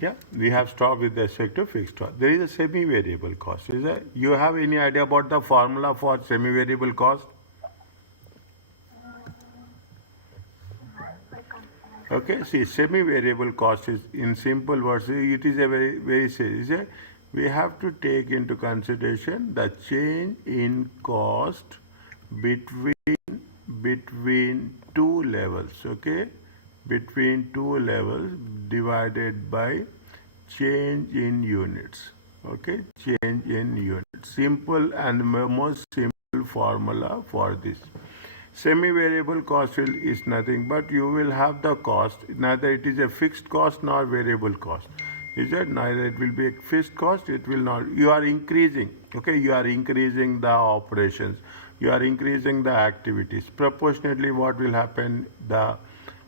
Yeah, we have stopped with respect to fixed cost. There is a semi-variable cost. You have any idea about the formula for semi-variable cost? Okay, see, semi-variable cost is, in simple words, it is a very serious. We have to take into consideration the change in cost between two levels. Okay, between two levels divided by change in units. Okay, change in units. Simple and most simple formula for this. Semi-variable cost is nothing but you will have the cost, neither it is a fixed cost nor variable cost. Is that neither it will be a fixed cost, it will not. You are increasing, okay, you are increasing the operations, you are increasing the activities. Proportionately, what will happen? The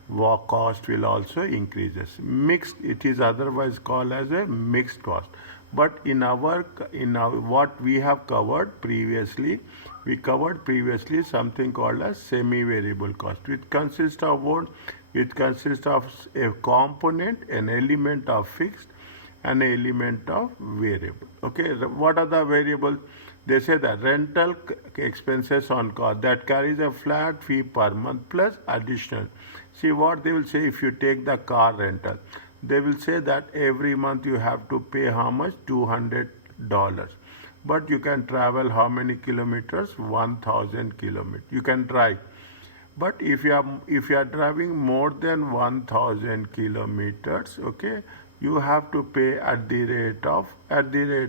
work cost will also increases. Mixed, it is otherwise called as a mixed cost. But in our what we have covered previously, we covered previously something called as semi-variable cost, which consists of what? It consists of a component, an element of fixed, an element of variable. Okay, what are the variables? They say the rental expenses on car that carries a flat fee per month plus additional. See what they will say if you take the car rental. They will say that every month you have to pay how much? $200. But you can travel how many kilometers? 1,000 kilometers. You can drive. But if you are driving more than 1,000 kilometers, okay, you have to pay at the rate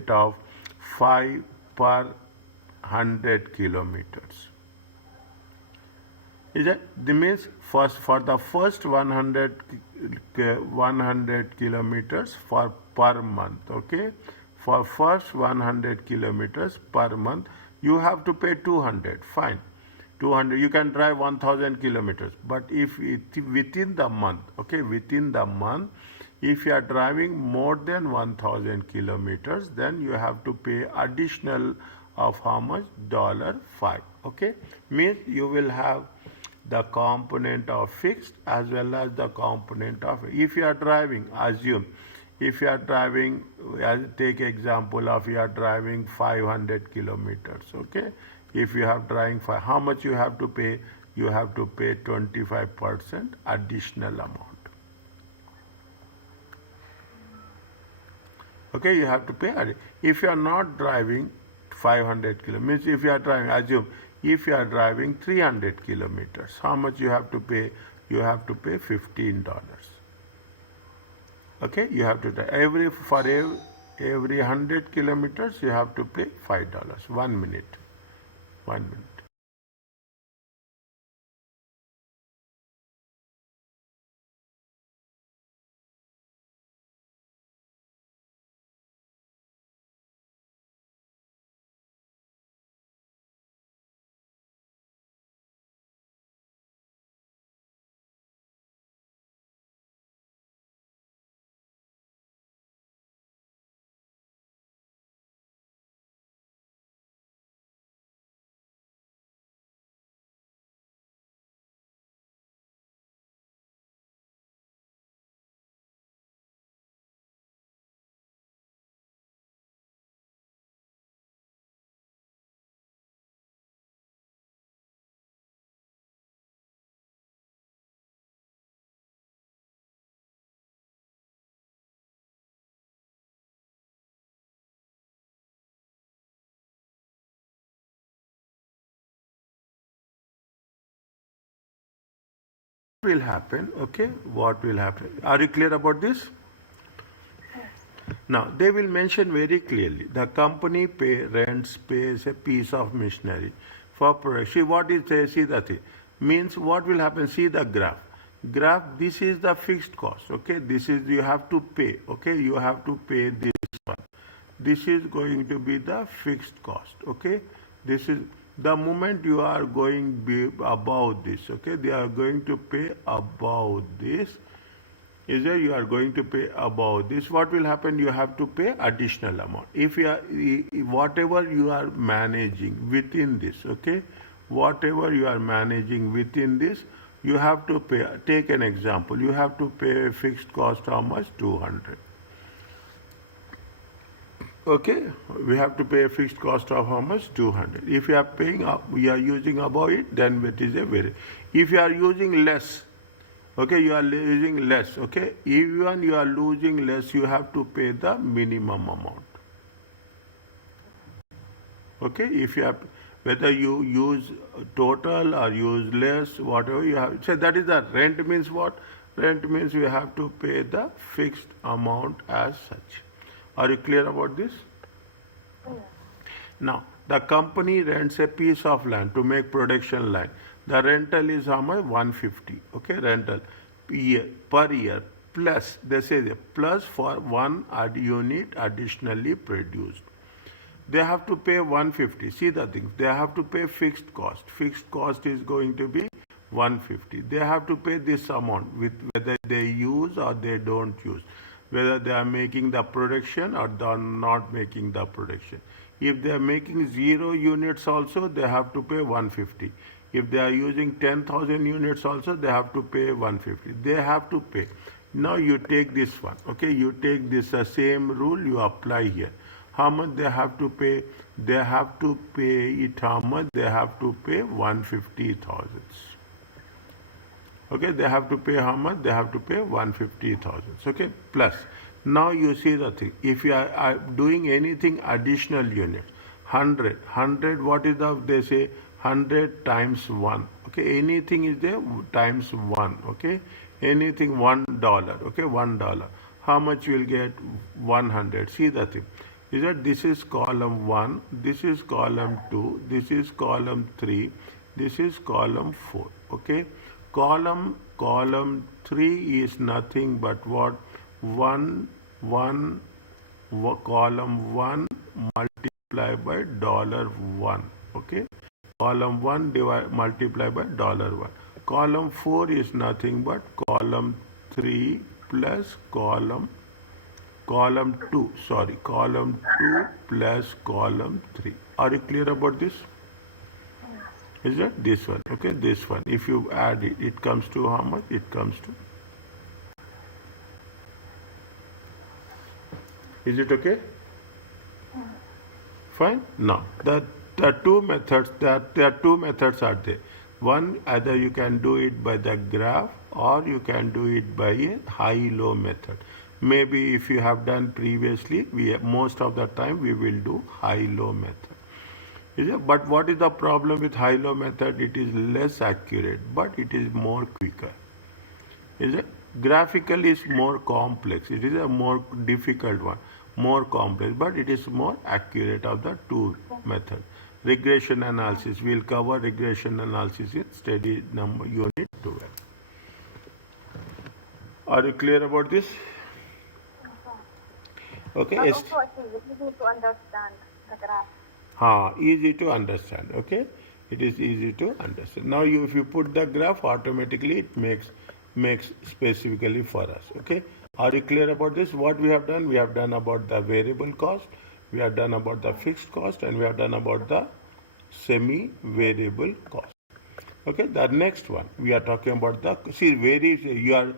of 5 per 100 kilometers. Is that the means first for the first 100 kilometers for per month, okay, for first 100 kilometers per month you have to pay 200, fine, 200, you can drive 1,000 kilometers. But if within the month, okay, within the month, if you are driving more than 1,000 kilometers, then you have to pay additional of how much? $5. Okay, means you will have the component of fixed as well as the component of, if you are driving, assume if you are driving, take example of you are driving 500 kilometers, okay, if you have driving how much you have to pay? You have to pay 25% additional amount. Okay, you have to pay. If you are not driving 500 kilometers, if you are driving, assume if you are driving 300 kilometers, how much you have to pay? You have to pay $15. Okay, you have to every 100 kilometers you have to pay $5. 1 minute. 1 minute. What will happen? Okay, what will happen? Are you clear about this? Now, they will mention very clearly the company pays a piece of machinery for production. See what it says, see the thing. Means what will happen? See the graph. Graph, this is the fixed cost. Okay, this is you have to pay. Okay, you have to pay this one. This is going to be the fixed cost. Okay, this is the moment you are going above this. Okay, they are going to pay above this, is that you are going to pay above this. What will happen? You have to pay additional amount. If you are whatever you are managing within this, okay, whatever you are managing within this, you have to pay. Take an example. You have to pay a fixed cost how much? 200. Okay, we have to pay a fixed cost of how much? 200. If you are paying up, we are using above it, then it is a very. If you are using less, okay, you are using less, okay, even you are losing less, you have to pay the minimum amount. Okay, if you have, whether you use total or use less, whatever you have, so that is the rent means what? Rent means you have to pay the fixed amount as such. Are you clear about this? Now, the company rents a piece of land to make production line. The rental is how much? 150. Okay, rental per year plus, they say plus for one unit additionally produced. They have to pay 150. See the things. They have to pay fixed cost. Fixed cost is going to be 150. They have to pay this amount with whether they use or they don't use, whether they are making the production or they are not making the production. If they are making 0 units also, they have to pay 150. If they are using 10,000 units also, they have to pay 150. They have to pay. Now you take this one, okay? You take this same rule, you apply here. How much they have to pay? They have to pay it how much? They have to pay 150,000. Okay, they have to pay how much? They have to pay 150,000. Okay, plus. Now you see the thing. If you are doing anything additional units, 100, what is the, they say 100 times 1. Okay, anything is there times 1. Okay, anything $1. Okay, $1. How much you will get? 100. See the thing. Is that this is column 1, this is column 2, this is column 3, this is column 4. Okay, column 3 is nothing but what? Column 1 multiplied by $1. Okay, column 1 multiplied by $1. Column 4 is nothing but column 3 plus column 2 plus column 3. Are you clear about this? Is that this one? Okay, this one. If you add it, it comes to how much? It comes to. Is it okay? Fine. Now, there are two methods. There are two methods are there. One, either you can do it by the graph or you can do it by a high-low method. Maybe if you have done previously, most of the time we will do high-low method. But what is the problem with high-low method? It is less accurate, but it is more quicker. Is it? Graphically is more complex. It is a more difficult one, more complex, but it is more accurate of the two methods. Regression analysis. We will cover regression analysis in study number unit 12. Are you clear about this? Okay. But also it is easy to understand the graph. Easy to understand. Okay, it is easy to understand. Now, if you put the graph, automatically it makes specifically for us. Okay, are you clear about this? What we have done? We have done about the variable cost, we have done about the fixed cost, and we have done about the semi-variable cost. Okay, the next one we are talking about the you are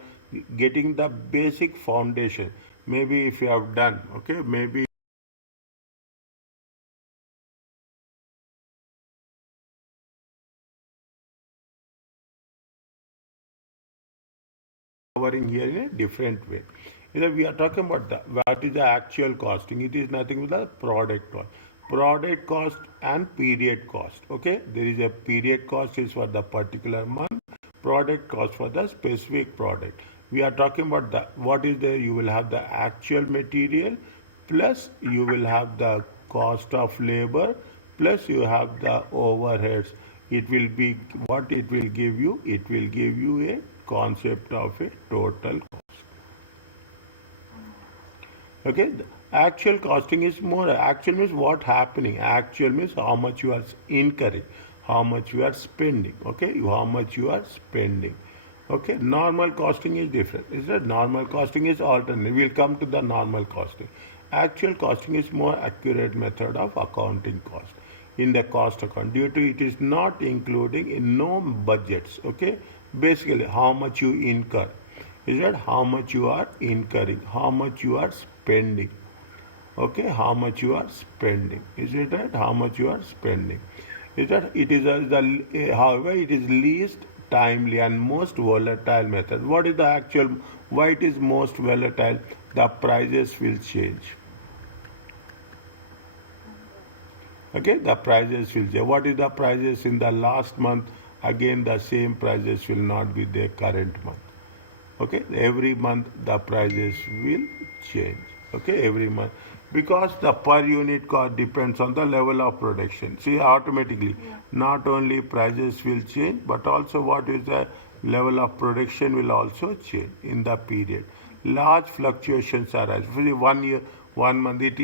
getting the basic foundation. Maybe if you have done, okay, maybe covering here in a different way. We are talking about what is the actual costing. It is nothing but the product cost. Product cost and period cost. Okay, there is a period cost is for the particular month. Product cost for the specific product. We are talking about what is there. You will have the actual material, plus you will have the cost of labor, plus you have the overheads. It will be what it will give you. It will give you a concept of a total cost. Okay, the actual costing is more. Actual means what happening. Actual means how much you are incurring, how much you are spending. Okay, how much you are spending. Okay, normal costing is different. Is that normal costing is alternate? We'll come to the normal costing. Actual costing is more accurate method of accounting cost in the cost account due to it is not including in no budgets. Okay, basically how much you incur. Is that how much you are incurring, how much you are spending. Okay, how much you are spending. Is it right? How much you are spending. Is that it is however it is least timely and most volatile method. What is the actual why it is most volatile? The prices will change. Okay, the prices will change. What is the prices in the last month? Again, the same prices will not be there current month. Okay, every month the prices will change. Okay, every month because the per unit cost depends on the level of production. See, automatically not only prices will change but also what is the level of production will also change in the period. Large fluctuations arise. For the 1 year, 1 month it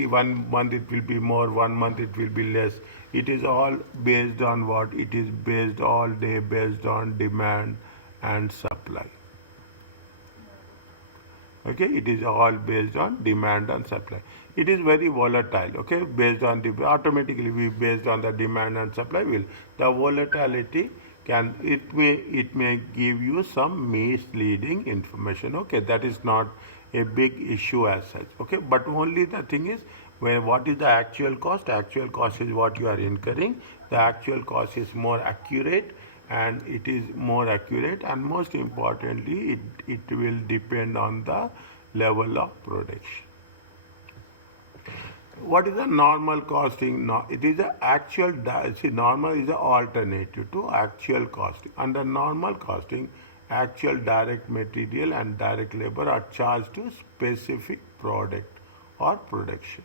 will be more, 1 month it will be less. It is all based on what? It is based all day based on demand and supply. Okay, it is all based on demand and supply. It is very volatile. Okay, based on the automatically we based on the demand and supply will the volatility can it may give you some misleading information. Okay, that is not a big issue as such. Okay, but only the thing is where what is the actual cost. Actual cost is what you are incurring. The actual cost is more accurate, and it is more accurate, and most importantly it will depend on the level of production. What is the normal costing? No, it is the actual see, normal is the alternative to actual costing. Under normal costing, actual direct material and direct labor are charged to specific product or production.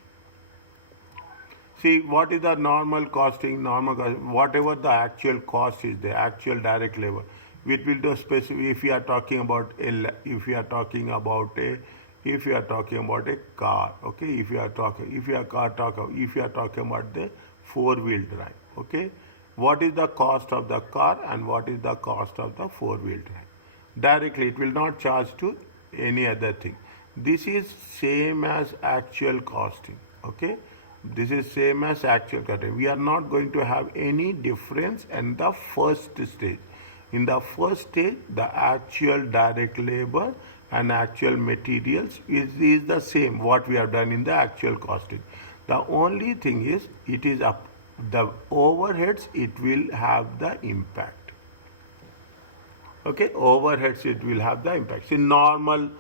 See, what is the normal costing? Normal cost, whatever the actual cost is, the actual direct labor. It will do specific. If we are talking about if we are talking about a, if you are talking about a car, okay. If you are talking, if you are talking about the four-wheel drive, okay. What is the cost of the car and what is the cost of the four-wheel drive? Directly, it will not charge to any other thing. This is same as actual costing, okay. This is same as actual costing. We are not going to have any difference in the first stage. In the first stage, the actual direct labor and actual materials is the same what we have done in the actual costing. The only thing is it is up the overheads, it will have the impact. Okay, overheads it will have the impact. See, normal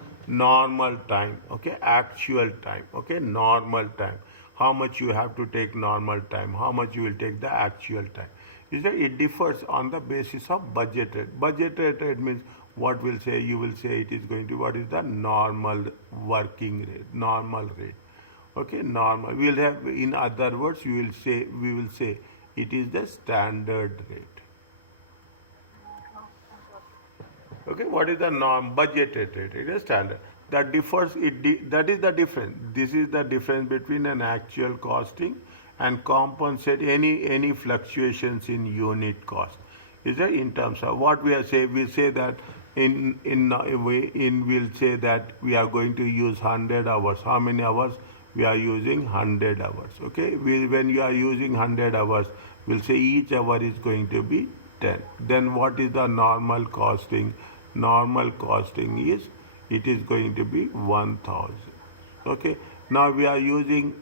time, okay, actual time, okay, normal time. How much you have to take normal time, how much you will take the actual time. Is that it differs on the basis of budget rate. Budget rate means what will say, you will say it is going to what is the normal working rate, normal rate. Okay, normal. We will have, in other words, we will say it is the standard rate. Okay, what is the norm budgeted rate? It is standard. That differs. That is the difference. This is the difference between an actual costing and compensate any fluctuations in unit cost. Is that in terms of what we are say? We say that we'll say that we are going to use 100 hours. How many hours? We are using 100 hours. Okay, when you are using 100 hours, we'll say each hour is going to be 10. Then what is the normal costing? Normal costing is it is going to be 1000. Okay, now we are using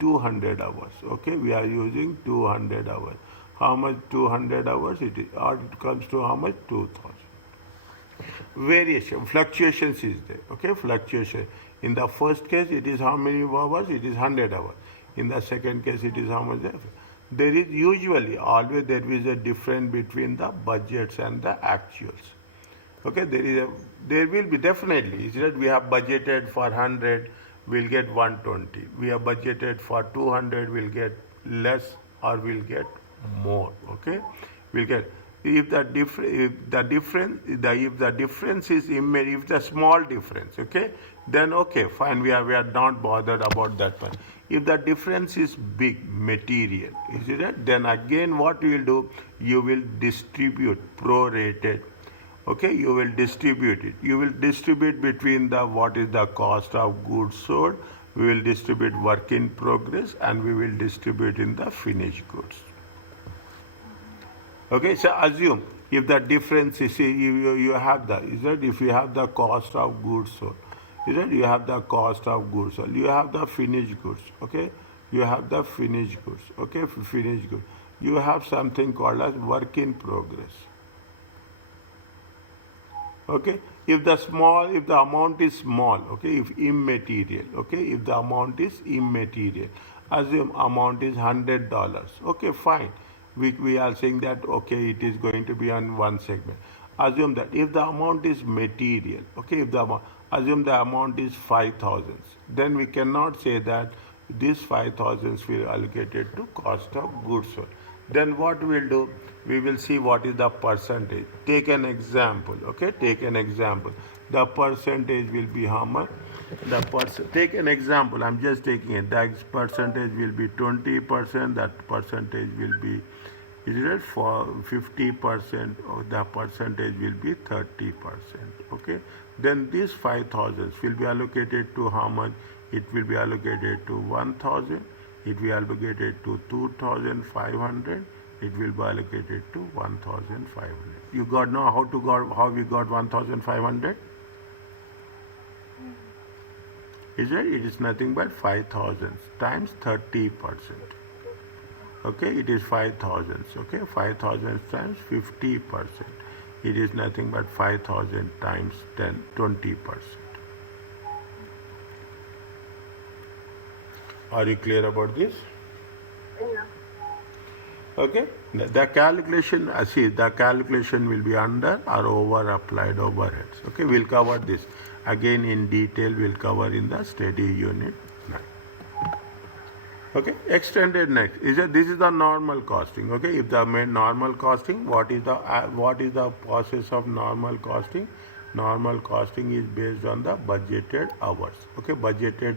200 hours. Okay, we are using 200 hours. How much? 200 hours it is, or it comes to how much? 2000. Variation, fluctuations is there. Okay, fluctuation. In the first case it is how many hours? It is 100 hours. In the second case it is how much? There is usually always there is a difference between the budgets and the actuals. Okay, there will be definitely. Is that we have budgeted for 100, we'll get 120. We have budgeted for 200, we'll get less or we'll get more. Okay, we'll get if the difference is if the small difference. Okay, then okay, fine. We are not bothered about that one. If the difference is big, material, is it? Then again, what you will do? You will distribute prorated. Okay, you will distribute it. You will distribute between the what is the cost of goods sold. We will distribute work in progress, and we will distribute in the finished goods. Okay, so assume if the difference is you have the is that if you have the cost of goods sold, Is that you have the cost of goods sold, you have the finished goods, okay? You have the finished goods, okay? Finished goods. You have something called as work in progress. Okay, if the amount is small, okay, if immaterial, okay, if the amount is immaterial, assume amount is $100, okay, fine, we are saying that okay, it is going to be on one segment. Assume that if the amount is material, okay, if the amount, assume the amount is 5,000, then we cannot say that this 5,000 will allocated to cost of goods sold. Then what we'll do, we will see what is the percentage. Take an example, okay? Take an example. The percentage will be how much? Take an example, I'm just taking it. The percentage will be 20%, that percentage will be, is it for 50%, or the percentage will be 30%, okay? Then this 5,000 will be allocated to how much? It will be allocated to 1,000, it will be allocated to 2,500, it will be allocated to 1,500. You got know how we got 1,500? Is it? It is nothing but 5,000 times 30%. Okay, it is 5,000. Okay, 5,000 times 50%. It is nothing but 5,000 times 20%. Are you clear about this? Yeah. Okay, the calculation, see, the calculation will be under or over applied overheads. Okay, we'll cover this again in detail. We'll cover in the study unit 9. Okay, extended next is that this is the normal costing. Okay, if the normal costing, what is the process of normal costing? Normal costing is based on the budgeted hours. Okay, budgeted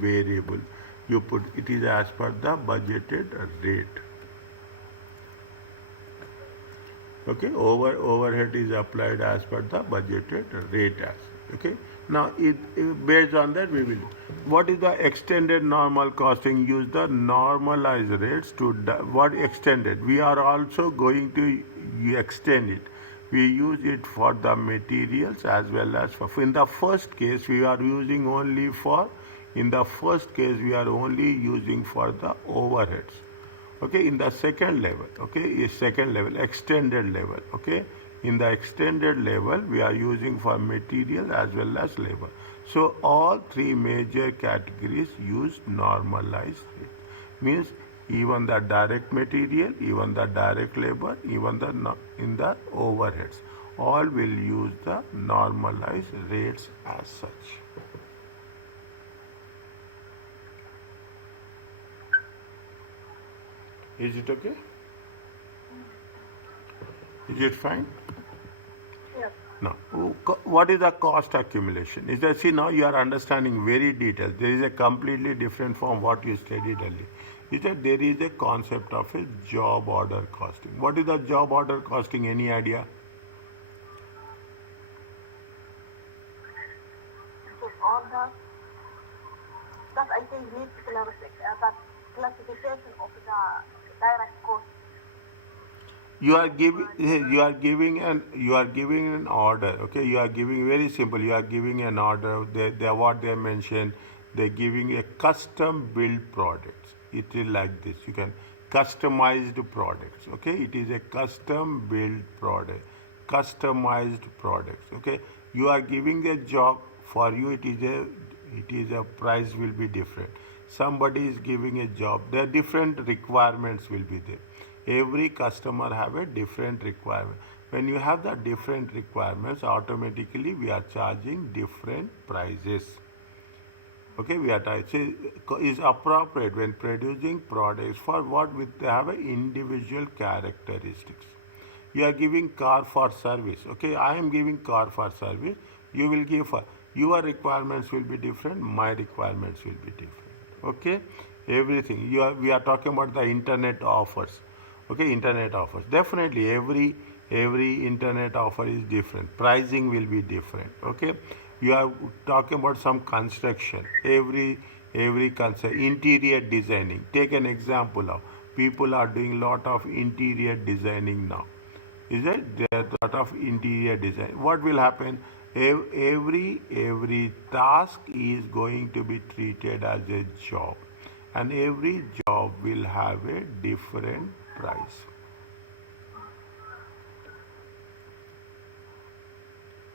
variable. You put it is as per the budgeted rate. Okay, overhead is applied as per the budgeted rate as. Okay, now based on that we will. What is the extended normal costing? Use the normalized rates to what extended. We are also going to extend it. We use it for the materials as well as for. In the first case, we are using only for. In the first case, we are only using for the overheads. Okay, in the second level, okay, is second level, extended level, okay. In the extended level, we are using for material as well as labor. So all three major categories use normalized rate. Means even the direct material, even the direct labor, even in the overheads, all will use the normalized rates as such. Is it okay? Is it fine? Yes. Now, what is the cost accumulation? Is that, see, now you are understanding very detailed. There is a completely different from what you studied earlier. Is that there is a concept of a job order costing. What is the job order costing? Any idea? Job order. That I think needs that classification of the direct cost. You are giving an order. Okay, you are giving very simple. You are giving an order. They what they mentioned. They're giving a custom built products. It is like this. You can customized products. Okay, it is a custom built product, customized products. Okay, you are giving a job for you. It is a price will be different. Somebody is giving a job. There are different requirements will be there. Every customer have a different requirement. When you have the different requirements, automatically we are charging different prices. Okay, we are charging is appropriate when producing products for what with they have a individual characteristics. You are giving car for service. Okay, I am giving car for service. You will give for your requirements will be different. My requirements will be different. Okay, everything we are talking about the internet offers. Okay, internet offers. Definitely every internet offer is different. Pricing will be different. Okay, you are talking about some construction. Every interior designing. Take an example of people are doing lot of interior designing now. Is it? There are a lot of interior design. What will happen? Every task is going to be treated as a job, and every job will have a different price.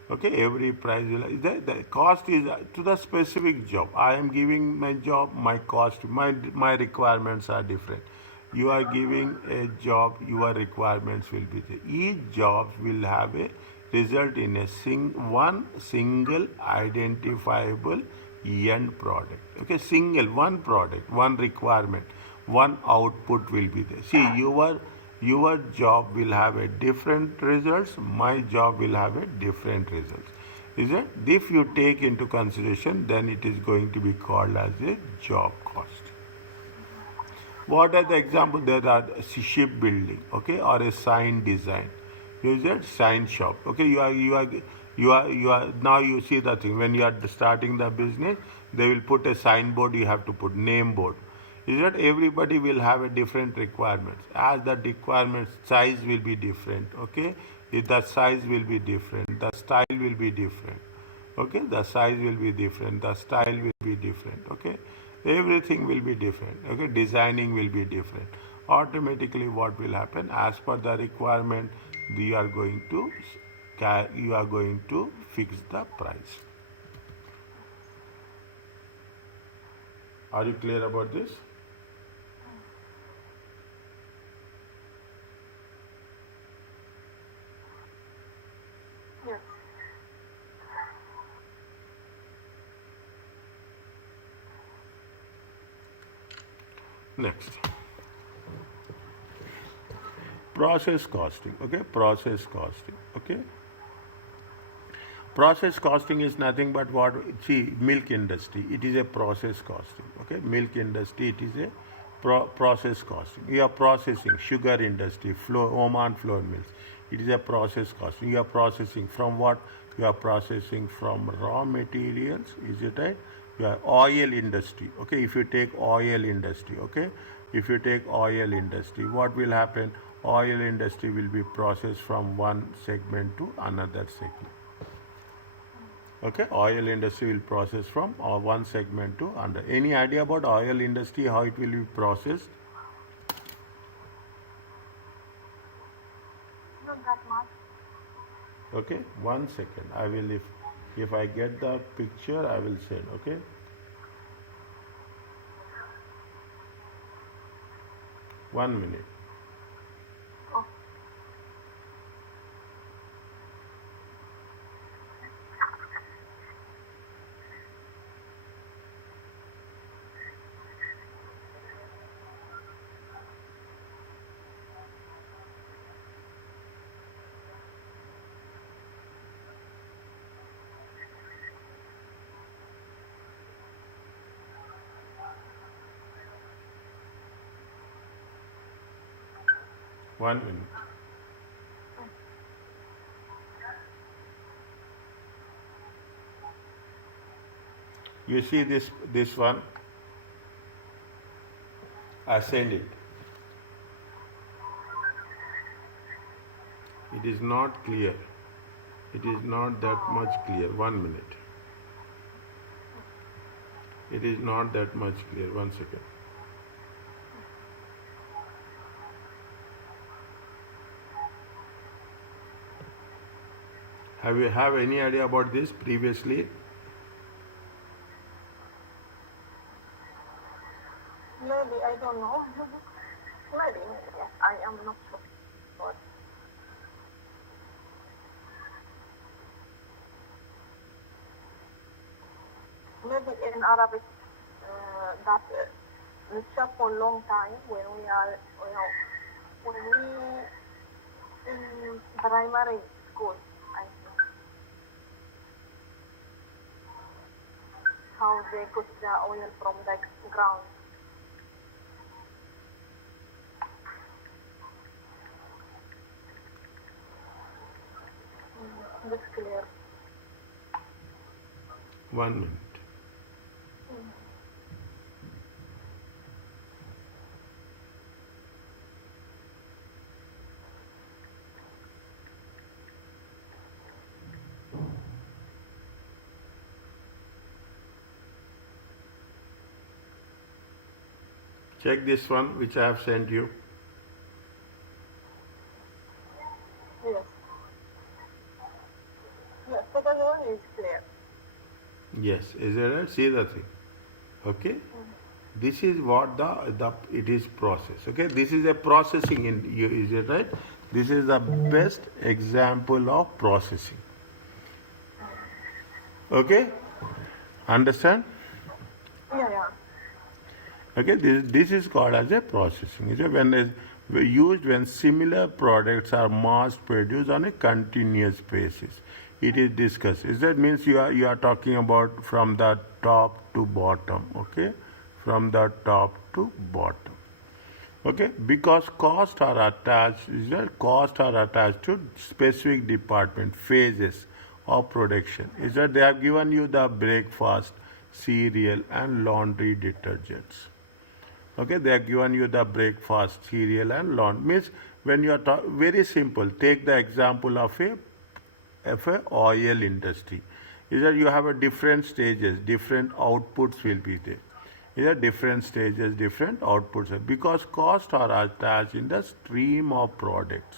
Okay, every price will, the cost is to the specific job. I am giving my job, my cost, my requirements are different. You are giving a job, your requirements will be there. Each job will have a result in a one single identifiable end product. Okay, single one product, one requirement, one output will be there. See, your job will have a different results, my job will have a different results. Is it? If you take into consideration, then it is going to be called as a job cost. What are the examples? There are shipbuilding, okay, or a sign design. Use that sign shop. Okay, you are now you see the thing when you are starting the business, they will put a signboard. You have to put name board. Is that everybody will have a different requirements. As the requirements size will be different. Okay, if the size will be different, the style will be different. Okay, the size will be different, the style will be different. Okay, everything will be different. Okay, designing will be different. Automatically what will happen, as per the requirement, we are going to you are going to fix the price. Are you clear about this? Yes. Next, process costing. Okay, process costing. Okay, process costing is nothing but what, see, milk industry, it is a process costing. Okay, milk industry, it is a process costing. You are processing. Sugar industry, Oman flour mills, it is a process costing. You are processing from what? You are processing from raw materials. Is it right? You are oil industry. Okay, if you take oil industry, okay, if you take oil industry, what will happen? Oil industry will be processed from one segment to another segment. Okay, oil industry will process from one segment to another. Any idea about oil industry, how it will be processed? Not that much. Okay, 1 second. I will, if I get the picture, I will send. Okay, 1 minute. Oh, 1 minute. You see this one? I send it. It is not clear. It is not that much clear. 1 minute. It is not that much clear. 1 second. Have you have any idea about this previously? maybe, I don't know. Maybe, yes, I am not sure. Maybe in Arabic, that lecture for a long time when we are, when we in primary school, I think, how they got the oil from the ground. That's clear. 1 minute. Check this one which I have sent you. Yes. Yes, second one is clear. Yes, is it right? See the thing. Okay. This is what the it is process. Okay, this is a processing in you, is it right? This is the best example of processing. Okay, understand? Yeah, yeah. Okay, this is called as a processing. Is it when is used when similar products are mass produced on a continuous basis. It is discussed. Is that means you are talking about from the top to bottom. Okay, from the top to bottom. Okay, because costs are attached. Is that costs are attached to specific department phases of production. Is that they have given you the breakfast, cereal, and laundry detergents. Okay, they have given you the breakfast, cereal, and laundry. Means when you are very simple. Take the example of a oil industry. Is that you have a different stages, different outputs will be there. Is that different stages, different outputs because costs are attached in the stream of products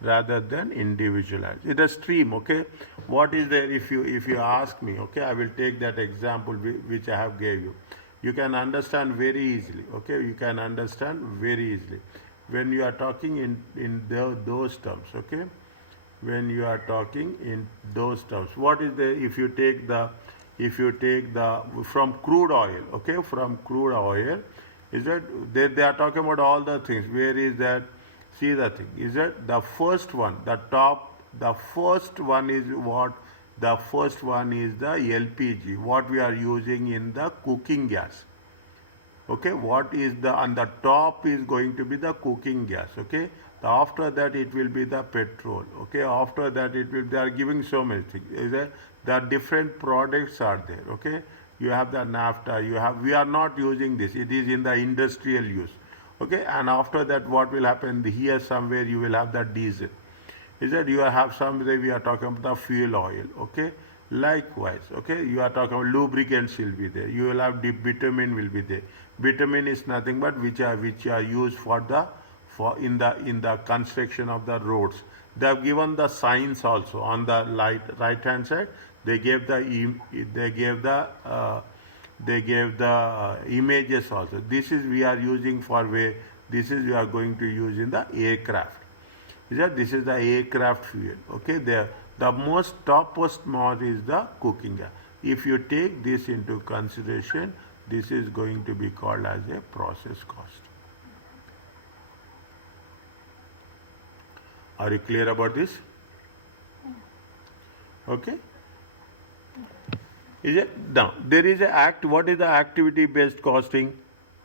rather than individualized. It's a stream. Okay, what is there? If you ask me, okay, I will take that example which I have gave you. You can understand very easily. Okay, you can understand very easily when you are talking those terms. Okay, when you are talking in those terms, what is the if you take the from crude oil, okay, from crude oil, is that they are talking about all the things. Where is that? See the thing is that the first one, the first one is what? The first one is the LPG, what we are using in the cooking gas. Okay, what is the on the top is going to be the cooking gas. Okay, after that it will be the petrol. Okay, after that it will, they are giving so many things. Is there the different products are there. Okay, you have the naphtha, you have, we are not using this, it is in the industrial use. Okay, and after that what will happen here? Somewhere you will have the diesel. Is that you have somewhere we are talking about the fuel oil. Okay, likewise. Okay, you are talking about lubricants will be there, you will have the bitumen will be there. Bitumen is nothing but which are used for the for in the construction of the roads. They have given the signs also on the right hand side. They gave the images also. This is we are using for where, this is we are going to use in the aircraft. Is that this is the aircraft fuel. Okay, the most topmost mod is the cooking gas. If you take this into consideration, this is going to be called as a process cost. Are you clear about this? Okay. Is it now there is a act? What is the activity based costing?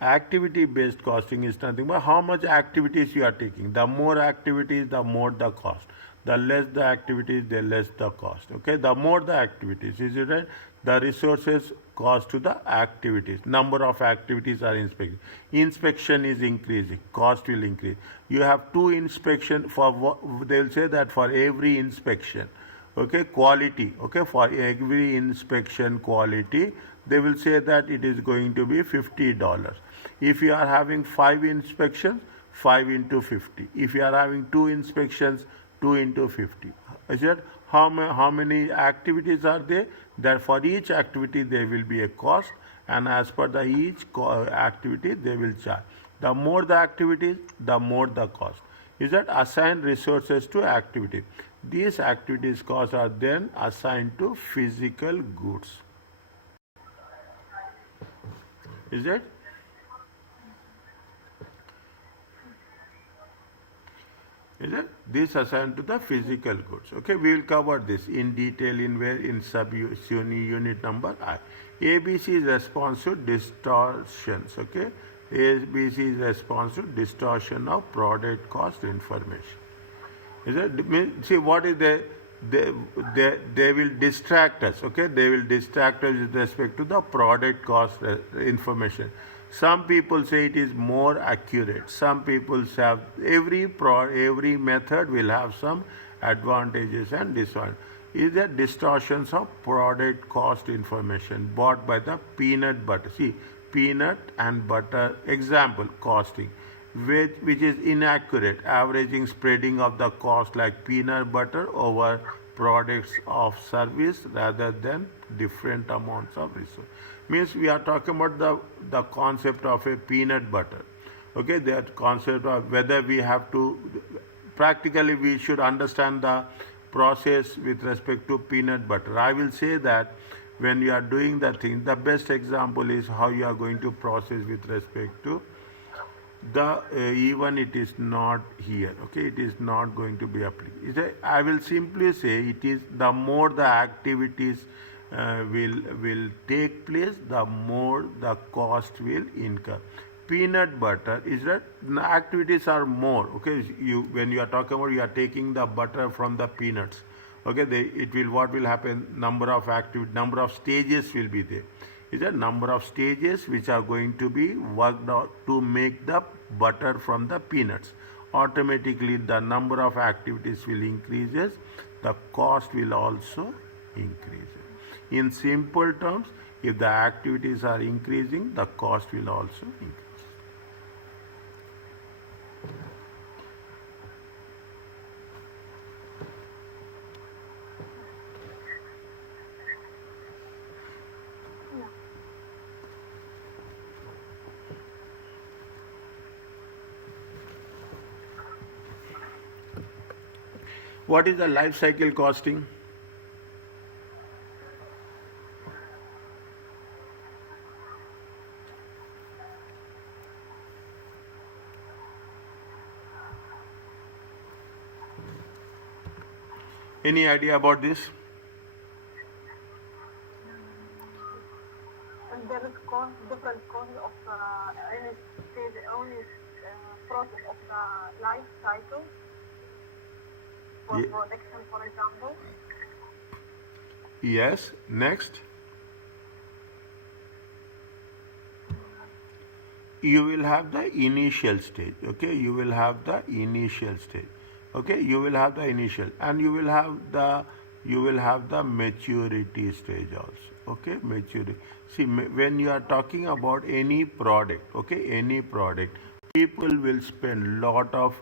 Activity based costing is nothing but how much activities you are taking. The more activities, the more the cost. The less the activities, the less the cost. Okay, the more the activities, is it right? The resources cost to the activities. Number of activities are inspected. Inspection is increasing, cost will increase. You have two inspection for, they will say that for every inspection, okay, quality, okay, for every inspection quality, they will say that it is going to be $50. If you are having 5 inspections, 5 into 50. If you are having 2 inspections, 2 into 50. Is that how many activities are there? That for each activity there will be a cost, and as per the each activity they will charge. The more the activities, the more the cost. Is that assign resources to activity. These activities costs are then assigned to physical goods. Is it? Is it? This assigned to the physical goods. Okay, we will cover this in detail in where in sub unit number I. ABC is response to distortions. Okay, ABC is response to distortion of product cost information. Is it? See what is they will distract us. Okay, they will distract us with respect to the product cost information. Some people say it is more accurate. Some people have every method will have some advantages and disadvantages. Is there distortions of product cost information bought by the peanut butter? See, peanut and butter example costing, which is inaccurate, averaging spreading of the cost like peanut butter over products of service rather than different amounts of resource. Means we are talking about the concept of a peanut butter. Okay, that concept of whether we have to, practically we should understand the process with respect to peanut butter. I will say that when you are doing the thing, the best example is how you are going to process with respect to the even it is not here. Okay, it is not going to be applicable. I will simply say it is the more the activities will take place, the more the cost will incur. Peanut butter is that the activities are more. Okay, you when you are talking about, you are taking the butter from the peanuts. Okay, it will, what will happen, number of stages will be there. Is a number of stages which are going to be worked out to make the butter from the peanuts. Automatically the number of activities will increases, the cost will also increase. In simple terms, if the activities are increasing, the cost will also increase. Yeah. What is the life cycle costing? Any idea about this? And there is different causes of any stage, only process of the life cycle for Ye- production, for example. yes. Next, you will have the initial stage. Okay, you will have the initial stage. Okay, you will have the initial, and you will have the maturity stage also. Okay, maturity. See, when you are talking about any product, okay, any product, people will spend lot of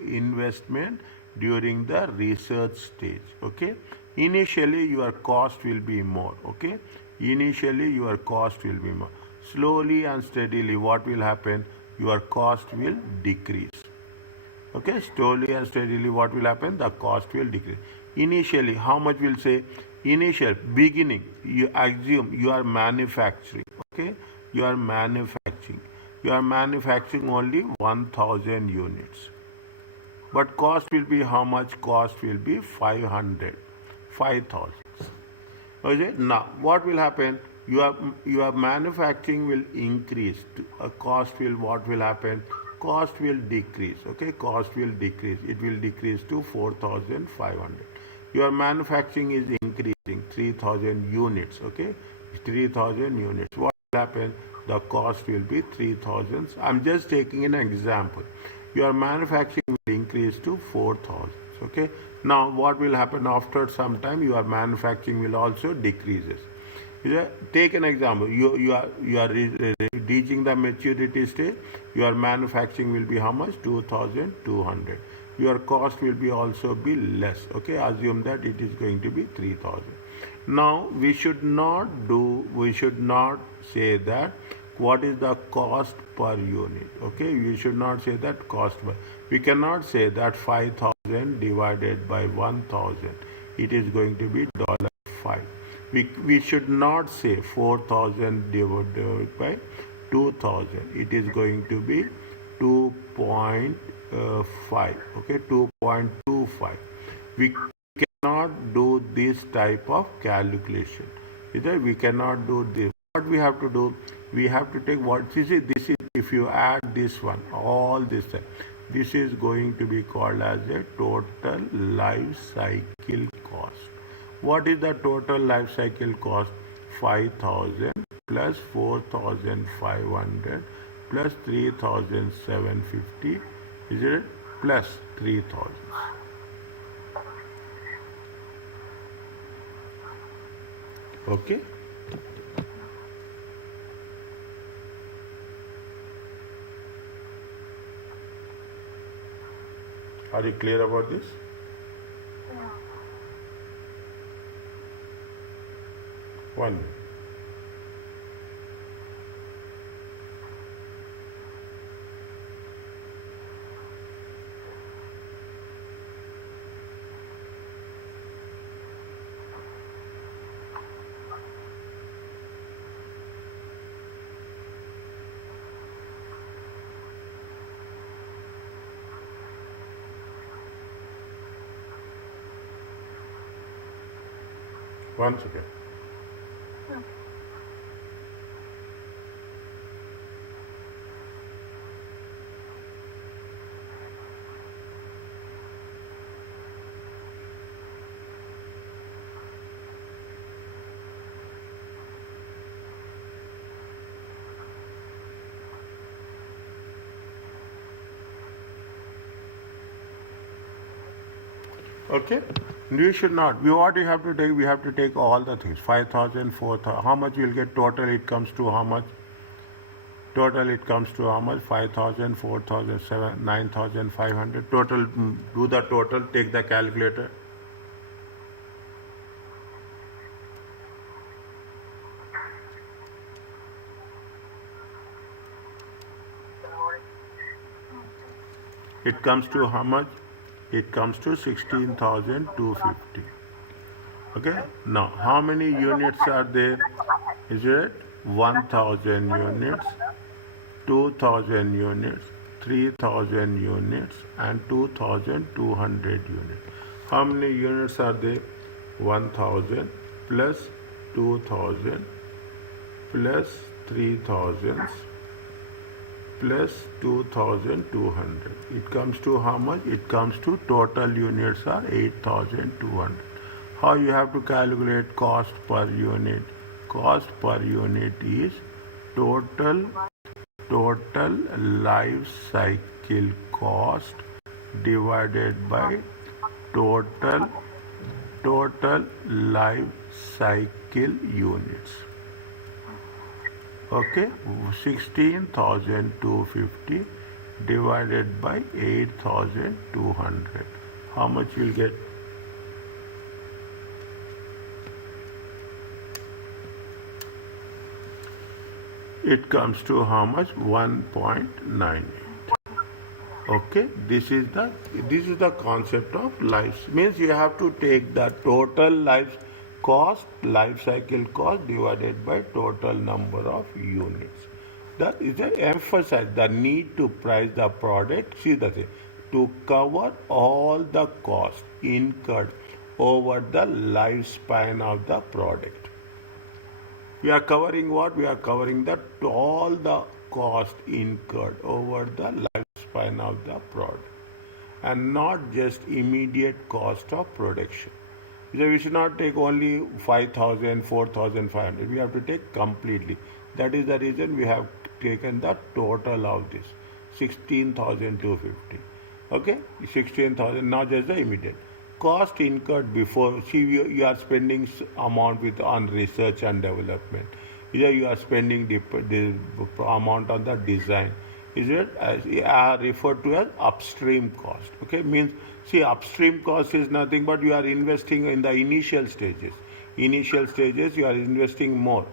investment during the research stage. Okay, initially your cost will be more. Okay, initially your cost will be more. Slowly and steadily, what will happen, your cost will decrease. Okay, slowly and steadily, what will happen, the cost will decrease. Initially, how much will say, initial beginning, you assume you are manufacturing. Okay, you are manufacturing only 1000 units, but cost will be how much, cost will be 500, 5000. Okay, now what will happen, your manufacturing will increase, cost will, what will happen, cost will decrease. Okay, cost will decrease, it will decrease to 4500. Your manufacturing is increasing 3000 units. Okay, 3000 units, what will happen, the cost will be 3000. I'm just taking an example. Your manufacturing will increase to 4000. Okay, now what will happen, after some time your manufacturing will also decreases. Take an example, you are reaching the maturity stage, your manufacturing will be how much, 2200. Your cost will be also be less. Okay, assume that it is going to be 3000. Now we should not say that what is the cost per unit. Okay, you should not say that cost per, we cannot say that 5000 divided by 1000, it is going to be $5. We should not say 4000 divided by 2000, it is going to be 2.5. Okay, 2.25. We cannot do this type of calculation. Either we cannot do this. What we have to do, we have to take what, this is, if you add this one, all this time, this is going to be called as a total life cycle cost. What is the total life cycle cost? 5000 plus 4500 plus 3750, is it, plus 3000. Okay. Are you clear about this? Yeah. One. One second. Okay. You should not. What you have to take? We have to take all the things. 5,000, 4,000. How much you'll get total? It comes to how much? Total it comes to how much? 5,000, 4,000, 9,500. Total. Do the total. Take the calculator. It comes to how much? It comes to 16,250. Okay. Now, how many units are there? Is it 1,000 units, 2,000 units, 3,000 units, and 2,200 units? How many units are there? 1,000 plus 2,000 plus 3,000 plus 2,200. It comes to how much? It comes to total units are 8,200. How you have to calculate cost per unit? Cost per unit is total life cycle cost divided by total life cycle units. Okay, 16,250 divided by 8,200. How much you'll get? It comes to how much? 1.98. Okay, this is the concept of life. Means you have to take the total life cycle cost divided by total number of units. That is the emphasize the need to price the product. See the thing to cover all the costs incurred over the lifespan of the product. We are covering what? We are covering all the cost incurred over the lifespan of the product and not just immediate cost of production. So we should not take only 5,000, 4,500. We have to take completely. That is the reason we have taken the total of this 16,250. Okay, 16,000, not just the immediate cost incurred before. See, you are spending amount with on research and development. Either you are spending the amount on the design. Is it are referred to as upstream cost? Okay, means see upstream cost is nothing but you are investing in the initial stages. Initial stages you are investing more.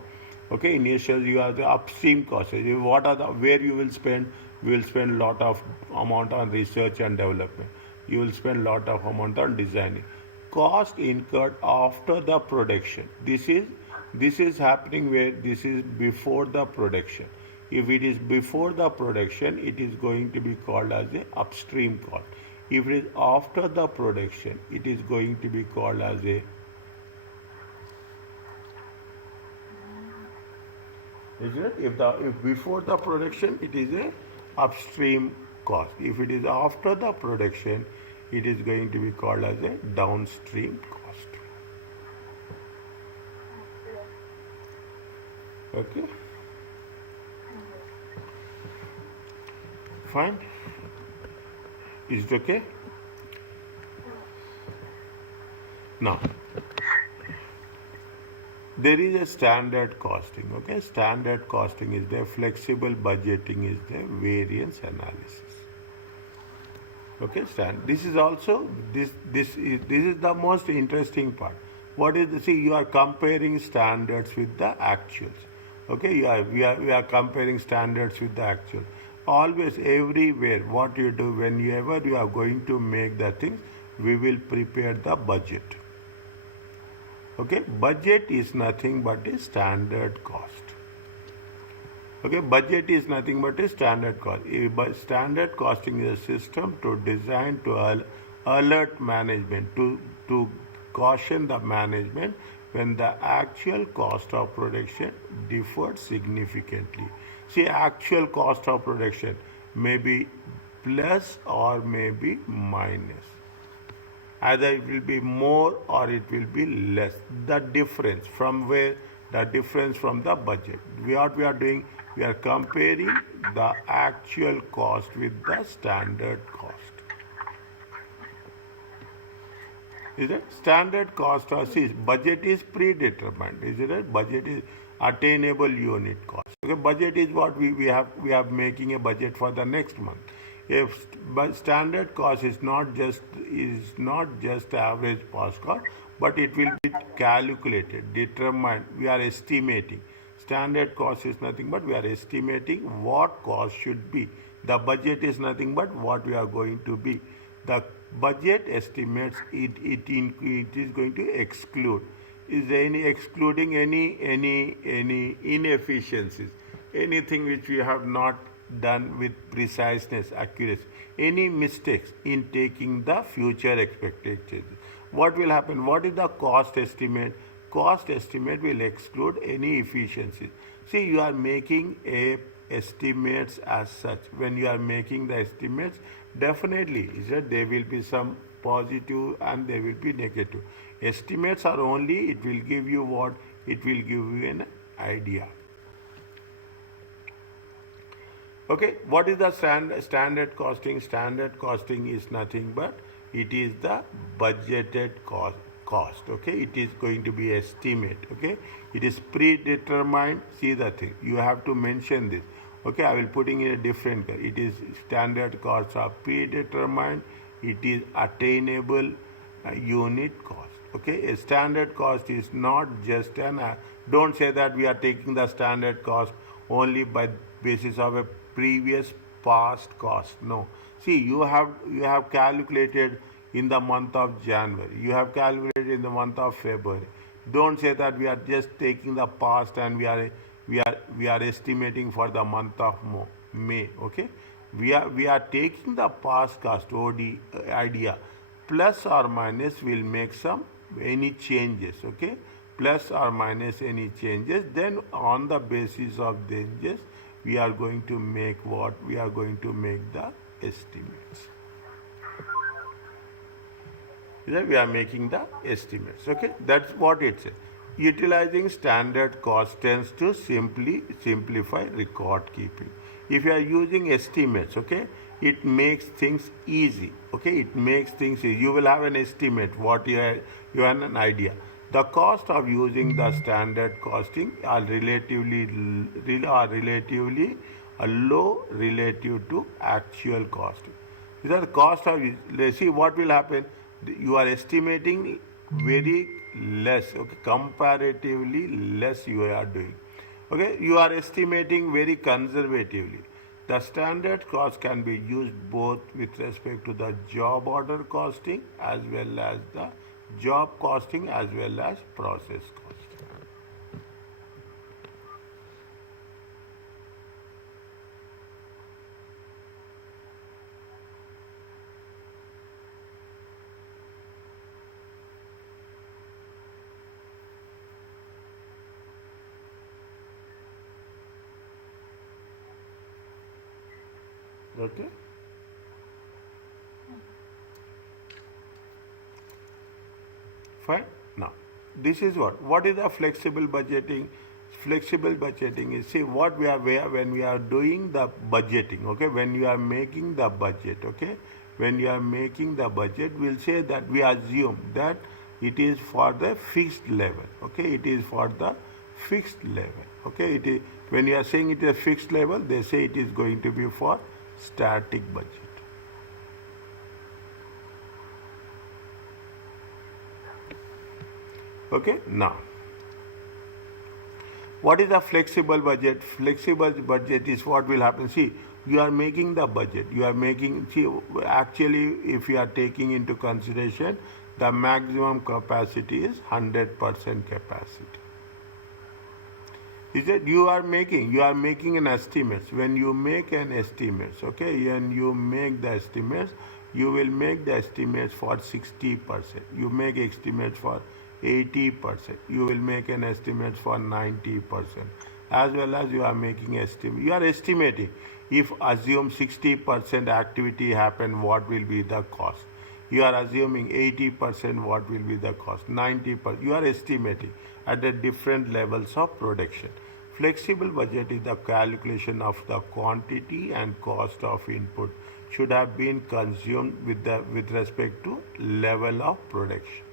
Okay, initial you are the upstream costs. What are the where you will spend? We will spend lot of amount on research and development. You will spend lot of amount on designing. Cost incurred after the production. This is happening where this is before the production. If it is before the production, it is going to be called as a upstream cost. If it is after the production, it is going to be called as a is it? If before the production, it is a upstream cost. If it is after the production, it is going to be called as a downstream cost. Okay. Fine. Is it okay? Now, there is a standard costing. Okay, standard costing is there, flexible budgeting is there, variance analysis. Okay, stand. This is also this is the most interesting part. What is the, see, you are comparing standards with the actuals. Okay, we are comparing standards with the actual. Always, everywhere, what you do whenever you are going to make the things, we will prepare the budget. Okay, budget is nothing but a standard cost. Okay, budget is nothing but a standard cost. But standard costing is a system to design to alert management, to caution the management when the actual cost of production differs significantly. See, actual cost of production may be plus or may be minus. Either it will be more or it will be less. The difference from where, the difference from the budget. What we are doing, we are comparing the actual cost with the standard cost. Is it standard cost, or see, budget is predetermined? Is it right? Budget is attainable unit cost. Okay, budget is what we have making a budget for the next month. If but standard cost is not just average cost, but it will be calculated, determined. We are estimating. Standard cost is nothing but we are estimating what cost should be. The budget is nothing but what we are going to be. The budget estimates it is going to exclude. Is there any excluding any inefficiencies, anything which we have not done with preciseness, accuracy, any mistakes in taking the future expected changes? What will happen? What is the cost estimate? Cost estimate will exclude any efficiencies. See, you are making a estimates as such. When you are making the estimates, definitely is that there will be some positive and there will be negative. Estimates are only, it will give you what? It will give you an idea. Okay, what is the standard costing? Standard costing is nothing but it is the budgeted cost. Okay, it is going to be estimate. Okay, it is predetermined. See the thing, you have to mention this. Okay, I will putting in a different color. It is standard costs are predetermined. It is attainable unit cost. Okay, a standard cost is not just an. Don't say that we are taking the standard cost only by basis of a previous past cost. No. See, you have calculated in the month of January. You have calculated in the month of February. Don't say that we are just taking the past and we are estimating for the month of May. Okay, we are taking the past cost OD idea, plus or minus will make some any changes. Okay, plus or minus any changes. Then on the basis of the changes, we are going to make what? We are going to make the estimates. We are making the estimates. Okay, that's what it says. Utilizing standard cost tends to simplify record keeping. If you are using estimates, okay, it makes things easy. Okay, it makes things easy. You will have an estimate. What you have an idea. The cost of using the standard costing are relatively low relative to actual costing. These are the cost of. Let's see what will happen. You are estimating very less. Okay, comparatively less you are doing. Okay, you are estimating very conservatively. The standard cost can be used both with respect to the job order costing as well as the job costing as well as process costing. Okay. Fine. Now, this is what is the flexible budgeting? Flexible budgeting is, see, what we are when we are doing the budgeting. Okay, when you are making the budget. Okay, when you are making the budget, we'll say that we assume that It is for the fixed level. Okay, it is for the fixed level. Okay, it is, when you are saying it is a fixed level, they say it is going to be for static budget. Okay, now what is a flexible budget? Flexible budget is what will happen. See, you are making the budget. You are making, see, actually, if you are taking into consideration, the maximum capacity is 100% capacity. Is that you are making an estimate. When you make an estimate, okay, and you make the estimates, you will make the estimates for 60%. You make estimates for 80%. You will make an estimate for 90%. As well as you are making estimate. You are estimating. If assume 60% activity happen, what will be the cost? You are assuming 80%, what will be the cost? 90%. You are estimating at the different levels of production. Flexible budget is the calculation of the quantity and cost of input should have been consumed with respect to level of production.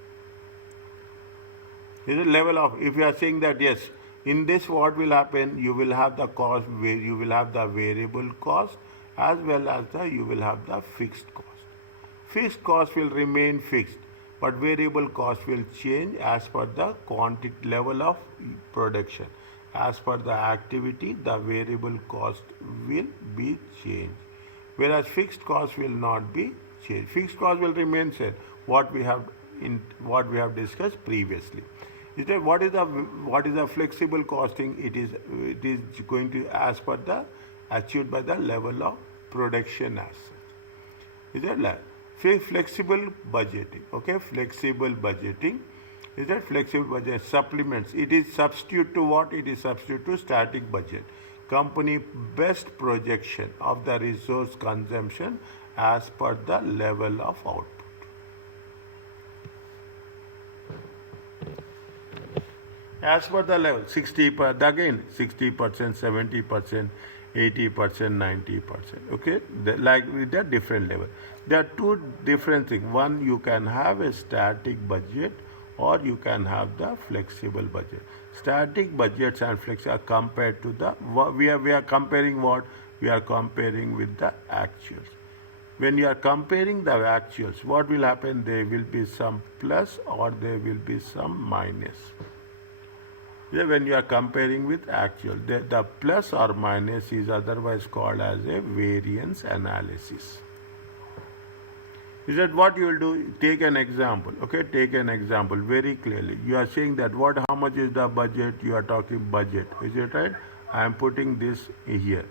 Is a level of, if you are saying that yes, in this what will happen, you will have the cost, you will have the variable cost as well as you will have the fixed cost. Fixed cost will remain fixed, but variable cost will change as per the quantity level of production. As per the activity, the variable cost will be changed, whereas fixed cost will not be changed. Fixed cost will remain same. What we have discussed previously. Is that what is the flexible costing? It is going to as per the achieved by the level of production as such. Is that like flexible budgeting? Okay, flexible budgeting. Is that flexible budget supplements? It is substitute to what? It is substitute to static budget. Company best projection of the resource consumption as per the level of output. As per the level, 60%, 70%, 80%, 90%. Okay, like with the different level. There are two different things. One, you can have a static budget, or you can have the flexible budget. Static budgets and flexible are compared to the, we are comparing what? We are comparing with the actuals. When you are comparing the actuals, what will happen? There will be some plus or there will be some minus. Yeah, when you are comparing with actual, the plus or minus is otherwise called as a variance analysis. Is that what you will do? Take an example. Okay, take an example very clearly. You are saying that how much is the budget? You are talking budget. Is it right? I am putting this here.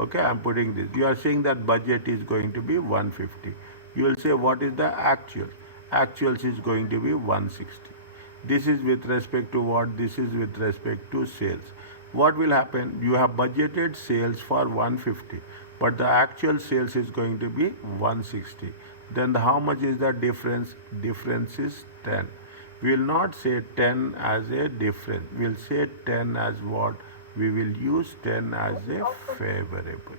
Okay, I am putting this. You are saying that budget is going to be 150. You will say what is the actual? Actuals is going to be 160. This is with respect to what? This is with respect to sales. What will happen? You have budgeted sales for 150, but the actual sales is going to be 160. Then how much is the difference? Difference is 10. We will not say 10 as a difference. We will say 10 as what? We will use 10 as a favorable.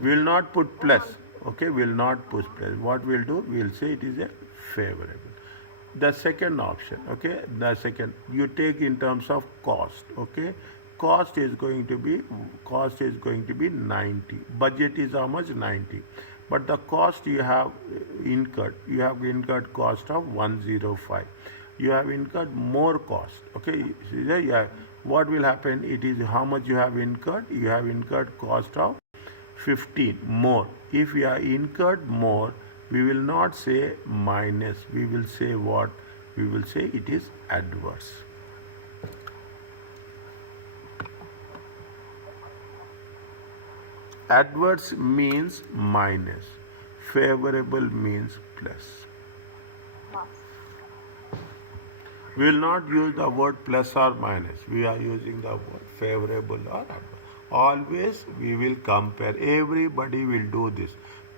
We will not put plus. Okay, we will not put plus. What we will do? We will say it is a favorable. The second option, okay, the second, you take in terms of cost, okay. Cost is going to be 90. Budget is how much? 90. But the cost you have incurred cost of 105. You have incurred more cost, okay. What will happen? It is how much you have incurred. You have incurred cost of 15 more. If you have incurred more, we will not say minus. We will say what? We will say it is adverse. Adverse means minus. Favorable means plus. We will not use the word plus or minus. We are using the word favorable or adverse. Always we will compare. Everybody will do this.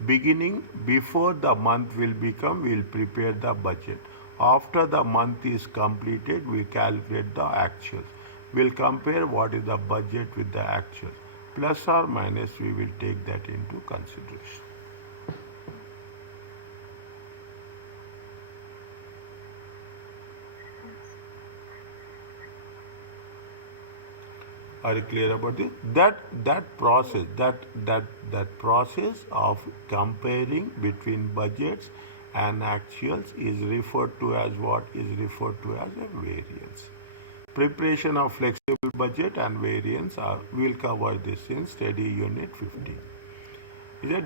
Beginning, before the month will become, we will prepare the budget. After the month is completed, we calculate the actuals. We will compare what is the budget with the actuals. Plus or minus, we will take that into consideration. Are you clear about this? That process of comparing between budgets and actuals is referred to as what is referred to as a variance. Preparation of flexible budget and variance will cover this in study unit 15.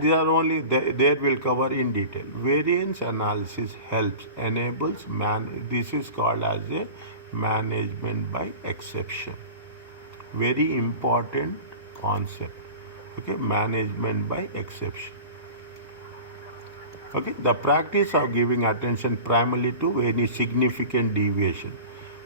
These are only there will cover in detail. Variance analysis helps, enables this is called as a management by exception. Very important concept. Okay, management by exception. Okay, the practice of giving attention primarily to any significant deviation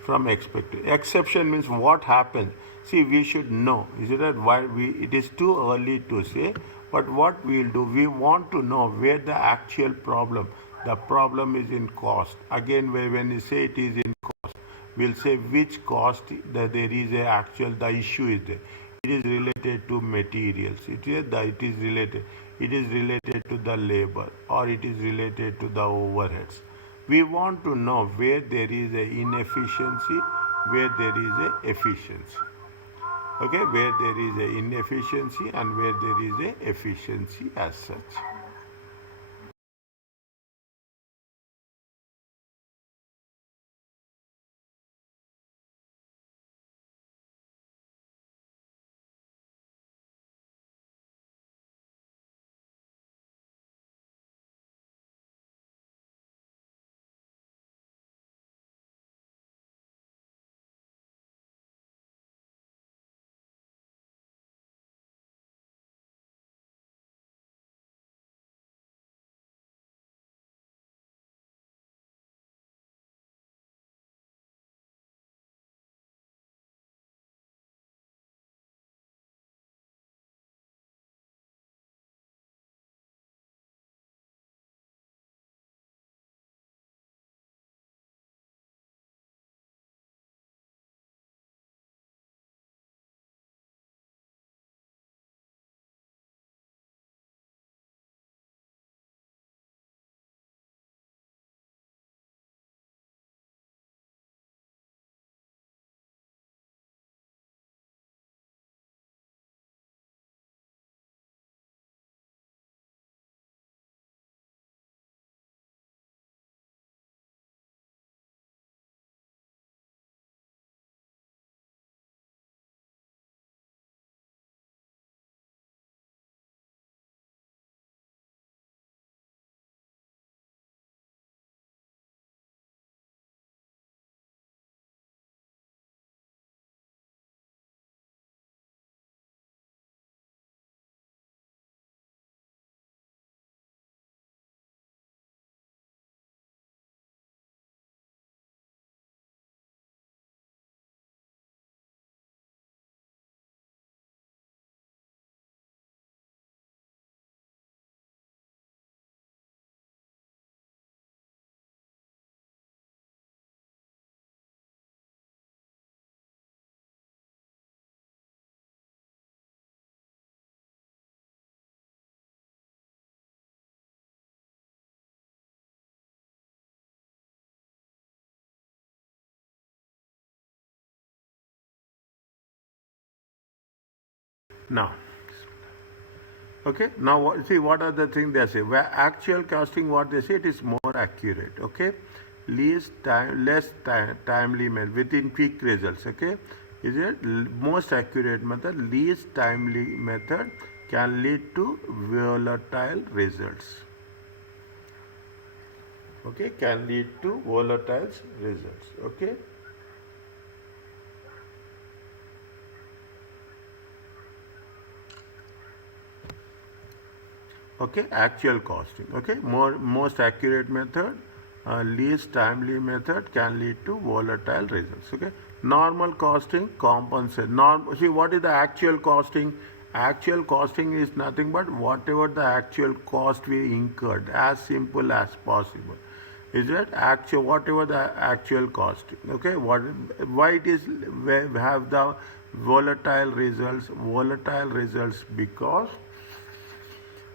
from expected. Exception means what happens. See, we should know. Is it that why it is too early to say, but what we will do, we want to know where the actual problem. The problem is in cost. Again, when you say it is in cost, we'll say which cost that there is a actual the issue is there. It is related to materials. It is related. It is related to the labor, or it is related to the overheads. We want to know where there is a inefficiency, where there is a efficiency. Okay, where there is a inefficiency and where there is a efficiency as such. Now, okay, now see what are the things they say. Where actual costing, what they say, it is more accurate. Okay, least time, less time, timely method within quick results. Okay, is it most accurate method? Least timely method can lead to volatile results. Okay, can lead to volatile results. Okay. Okay, actual costing. Okay, most accurate method, least timely method can lead to volatile results. Okay, normal costing compensate. See what is the actual costing? Actual costing is nothing but whatever the actual cost we incurred, as simple as possible. Is it actual whatever the actual costing? Okay, why it is we have the volatile results? Volatile results because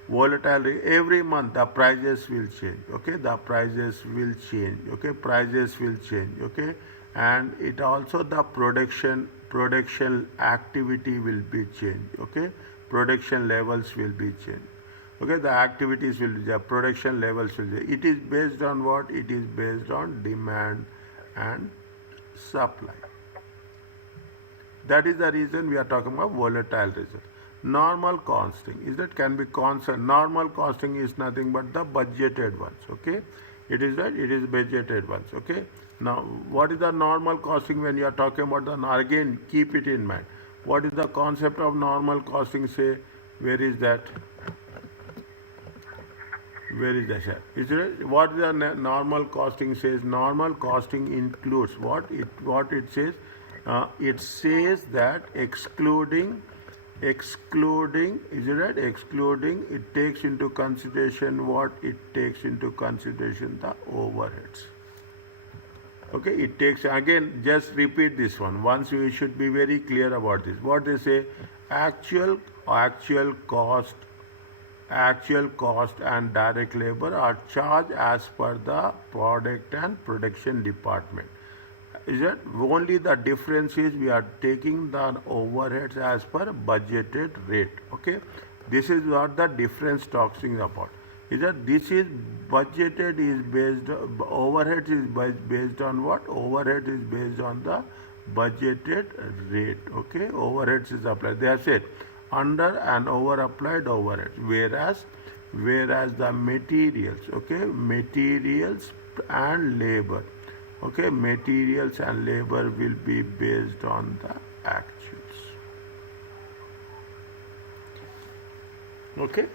volatile every month the prices will change. Okay, the prices will change. Okay, prices will change. Okay, and it also the production activity will be changed. Okay, production levels will be changed. Okay, the activities will be, the production levels will be. It is based on what? It is based on demand and supply. That is the reason we are talking about volatile results. Normal costing is that can be constant. Normal costing is nothing but the budgeted ones. Okay, it is that it is budgeted ones. Okay. Now, what is the normal costing when you are talking about the? Again, keep it in mind. What is the concept of normal costing? Say, where is that? Where is the share? Is it what the normal costing says? Normal costing includes what it says. It says that excluding is it right? Excluding it takes into consideration what it takes into consideration the overheads. Okay, it takes again. Just repeat this one. Once you should be very clear about this. What they say, actual cost actual cost and direct labor are charged as per the product and production department. Is it only the difference is we are taking the overheads as per budgeted rate. Okay, this is what the difference talking about. Is that this is budgeted is based overheads is based on what? Overhead is based on the budgeted rate. Okay, overheads is applied. They have said under and over applied overhead, whereas the materials, okay, materials and labor, okay, materials and labor will be based on the actuals. Okay,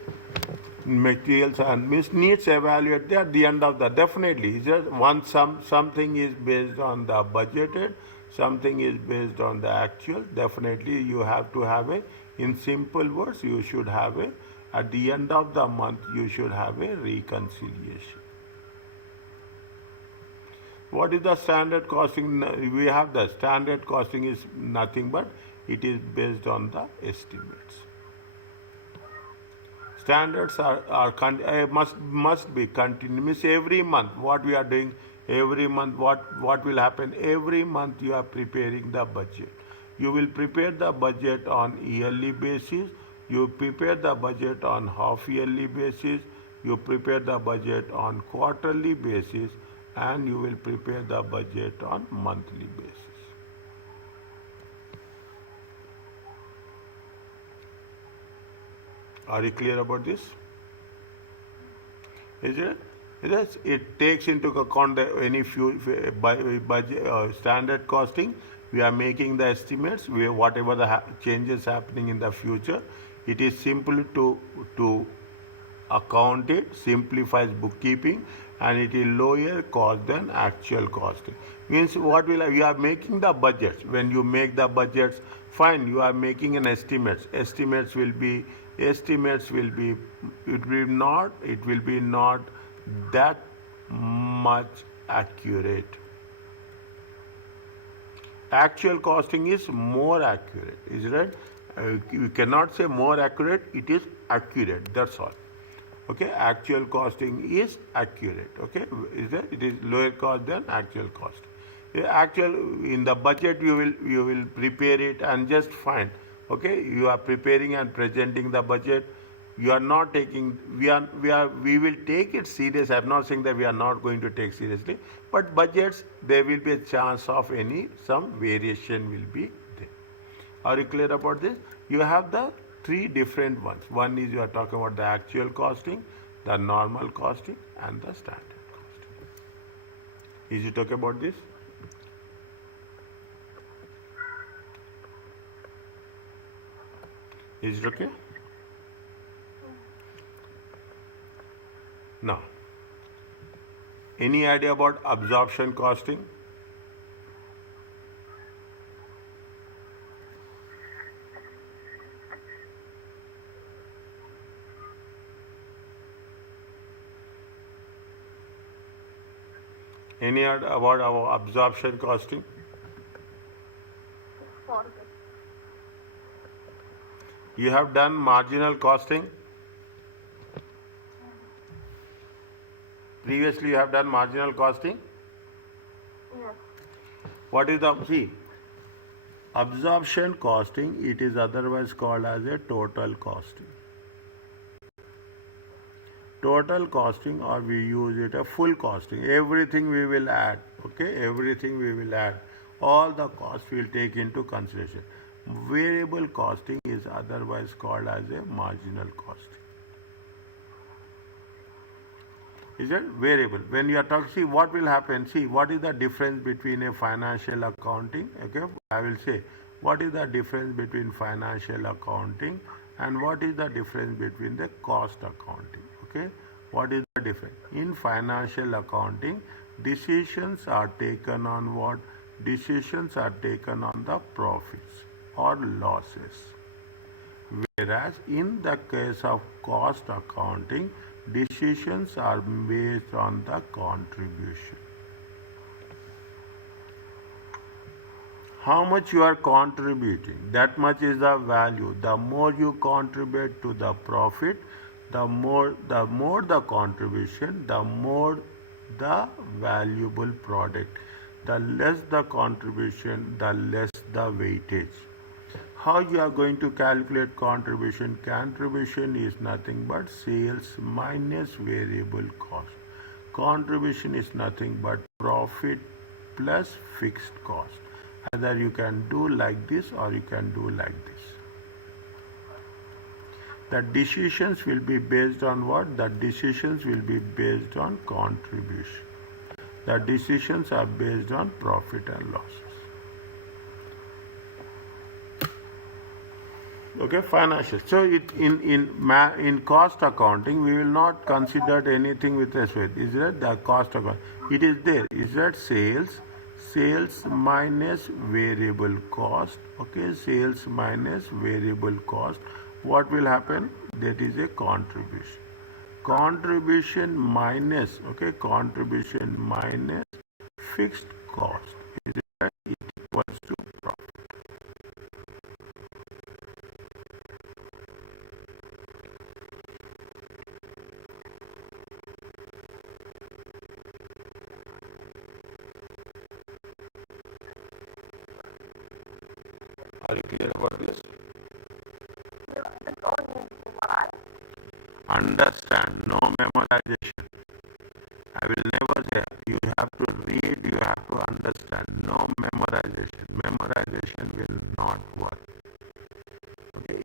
materials and needs evaluate at the end of the definitely just once something is based on the budgeted, something is based on the actual. Definitely you have to have a, in simple words, you should have a, at the end of the month, you should have a reconciliation. What is the standard costing? We have the standard costing is nothing but it is based on the estimates. Standards must be continuous. Means every month, what we are doing every month, what will happen every month? You are preparing the budget. You will prepare the budget on yearly basis. You prepare the budget on half yearly basis. You prepare the budget on quarterly basis, and you will prepare the budget on monthly basis. Are you clear about this? Is it? Yes, it takes into account any budget, standard costing. We are making the estimates. Whatever the changes happening in the future, it is simple to account it, simplifies bookkeeping, and it is lower cost than actual costing. Means what will we are making the budgets. When you make the budgets, fine. You are making an estimates. Estimates will be it will be not that much accurate. Actual costing is more accurate, is right? You cannot say more accurate, it is accurate, that's all. Okay, actual costing is accurate. Okay, is that it is lower cost than actual cost. Actual in the budget you will prepare it and just fine. Okay, you are preparing and presenting the budget. You are not taking. We will take it serious. I am not saying that we are not going to take seriously, but budgets there will be a chance of some variation will be there. Are you clear about this? You have the three different ones. One is you are talking about the actual costing, the normal costing, and the standard costing. Is you talking about this? Is it okay? Now, any idea about absorption costing? Any idea about our absorption costing? You have done marginal costing? Previously you have done marginal costing? Yes. What is the, see, Absorption costing, it is otherwise called as a total costing. Total costing, or we use it a full costing. Everything we will add, okay? Everything we will add. All the costs we'll take into consideration. Variable costing is otherwise called as a marginal costing. Is it variable? When you are talking, see what will happen. See what is the difference between a financial accounting. Okay, I will say what is the difference between financial accounting and what is the difference between the cost accounting. Okay, what is the difference? In financial accounting, decisions are taken on what? Decisions are taken on the profits or losses. Whereas in the case of cost accounting, decisions are based on the contribution. How much you are contributing, that much is the value. The more you contribute to the profit, the more the contribution, the more the valuable product. The less the contribution, the less the weightage. How you are going to calculate contribution? Contribution is nothing but sales minus variable cost. Contribution is nothing but profit plus fixed cost. Either you can do like this or you can do like this. The decisions will be based on what? The decisions will be based on contribution. The decisions are based on profit and losses. Okay, financial. So in cost accounting, we will not consider anything with respect. Is that the cost account? It is there. Is that sales minus variable cost? Okay, sales minus variable cost. What will happen? That is a contribution. Contribution minus, okay, contribution minus fixed cost. Is that it equals to profit. Are you clear about this? That's all you memorize. Understand, no memorization. I will never say you have to read, you have to understand. No memorization. Memorization will not work. Okay,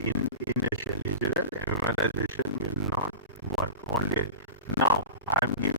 initially, memorization will not work. Only now I am giving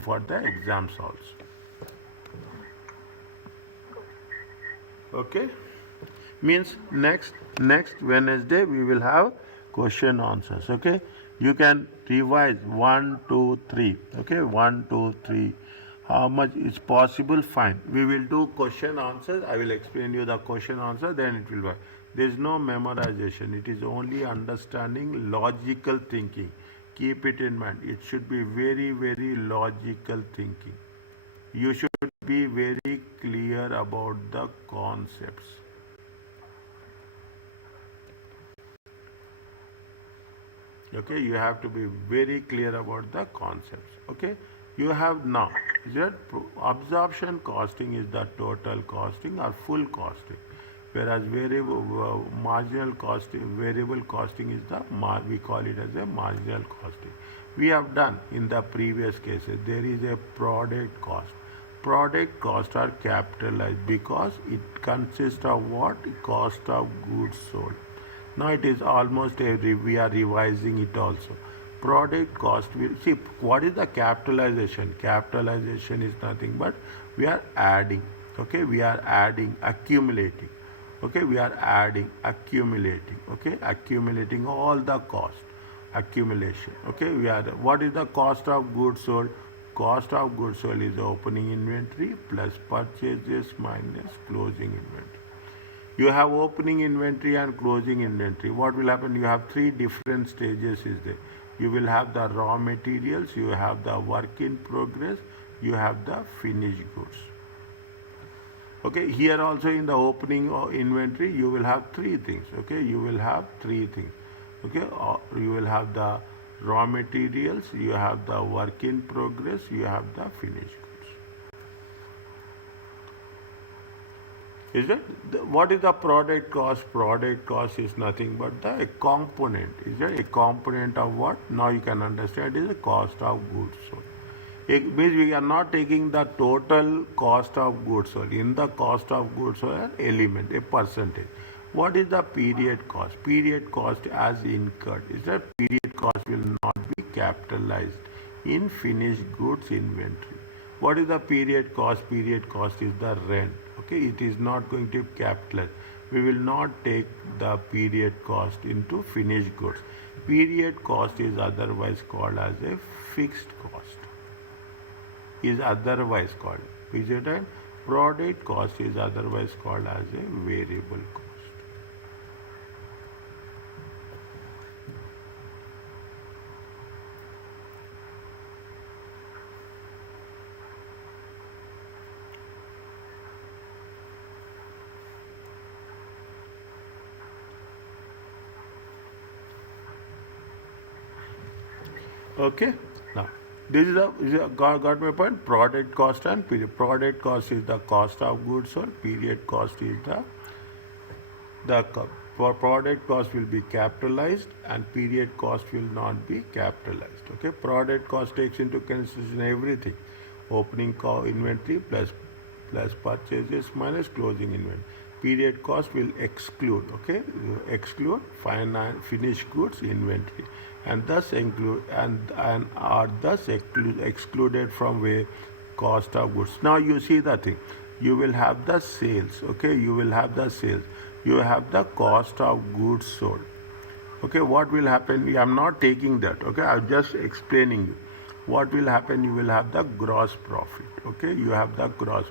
for the exams also. Okay, means next Wednesday we will have question answers. Okay, you can revise 1 2 3. Okay, 1 2 3. How much is possible? Fine, we will do question answers. I will explain you the question answer, then it will work. There is no memorization, it is only understanding, logical thinking. Keep it in mind, it should be very logical thinking. You should be very clear about the concepts. Okay, you have to be very clear about the concepts. Okay, you have now that absorption costing is the total costing or full costing, whereas marginal costing, variable costing is the we call it as a marginal costing. We have done in the previous cases. There is a product cost. Product costs are capitalized because it consists of what? Cost of goods sold. Now it is almost we are revising it also. Product cost will see what is the capitalization. Capitalization is nothing but we are adding. Okay, we are adding, accumulating. Okay, we are adding, accumulating. Okay, accumulating all the cost, accumulation. Okay, we are, what is the cost of goods sold? Cost of goods sold is opening inventory plus purchases minus closing inventory. You have opening inventory and closing inventory. What will happen? You have three different stages is there. You will have the raw materials, you have the work in progress, you have the finished goods. Okay, here also in the opening inventory, you will have three things. Okay, you will have three things. Okay, you will have the raw materials, you have the work in progress, you have the finished goods. Is it? What is the product cost? Product cost is nothing but a component. Is it a component of what? Now you can understand it is the cost of goods sold. It means we are not taking the total cost of goods sold. In the cost of goods sold, an element, a percentage. What is the period cost? Period cost as incurred. Is that period cost will not be capitalized in finished goods inventory. What is the period cost? Period cost is the rent. Okay, it is not going to be capitalized. We will not take the period cost into finished goods. Period cost is otherwise called as a fixed cost. Is otherwise called. Is it right? Product cost is otherwise called as a variable cost. Okay. Now, this is got my point. Product cost and period. Product cost is the cost of goods sold. Period cost is for product cost will be capitalized and period cost will not be capitalized. Okay. Product cost takes into consideration everything. Opening inventory plus purchases minus closing inventory. Period cost will exclude, okay, exclude finished goods inventory, and thus include and are thus excluded from where cost of goods. Now you see the thing. You will have the sales, okay. You will have the sales. You have the cost of goods sold. Okay, what will happen? I am not taking that. Okay, I am just explaining you. What will happen? You will have the gross profit. Okay, you have the gross.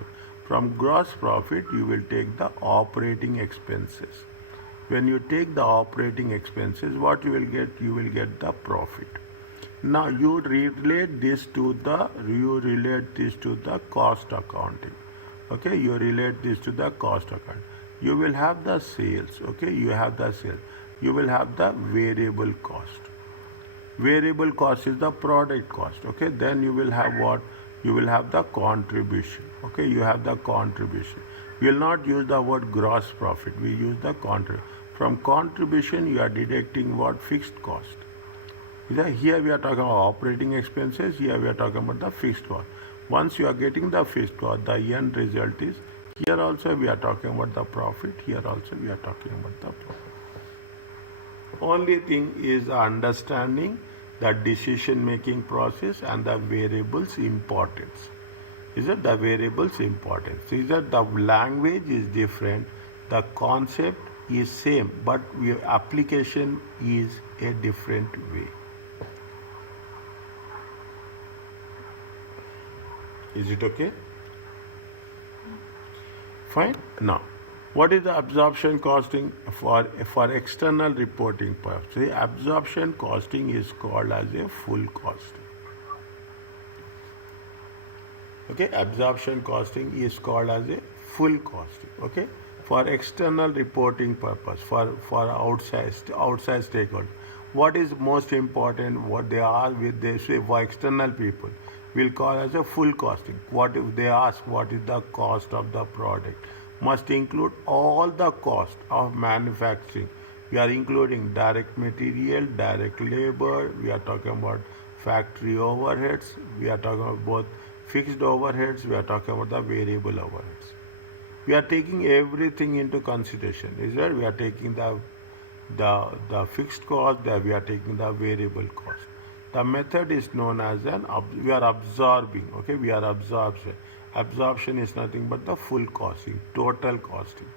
From gross profit, you will take the operating expenses. When you take the operating expenses, what you will get? You will get the profit. Now you relate this to the cost accounting. Okay, you relate this to the cost account. You will have the sales. Okay, you have the sales. You will have the variable cost. Variable cost is the product cost. Okay, then you will have what? You will have the contribution. Okay, you have the contribution. We will not use the word gross profit. We use the contribution. From contribution, you are deducting what? Fixed cost. Here we are talking about operating expenses. Here we are talking about the fixed cost. Once you are getting the fixed cost, the end result is, here also we are talking about the profit. Here also we are talking about the profit. Only thing is understanding the decision making process and the variables importance. Is that the variables importance? Is that the language is different, the concept is same, but application is a different way. Is it okay? Fine. Now, what is the absorption costing for external reporting purpose? See, absorption costing is called as a full costing. Okay, absorption costing is called as a full costing. Okay, for external reporting purpose, for outside stakeholders. What is most important? What they say for external people, will call as a full costing. What if they ask what is the cost of the product? Must include all the cost of manufacturing. We are including direct material, direct labor. We are talking about factory overheads. We are talking about both fixed overheads. We are talking about the variable overheads. We are taking everything into consideration. Is that we are taking the fixed cost, we are taking the variable cost. The method is known as we are absorbing. Okay, we are absorption. Absorption is nothing but the full costing, total costing.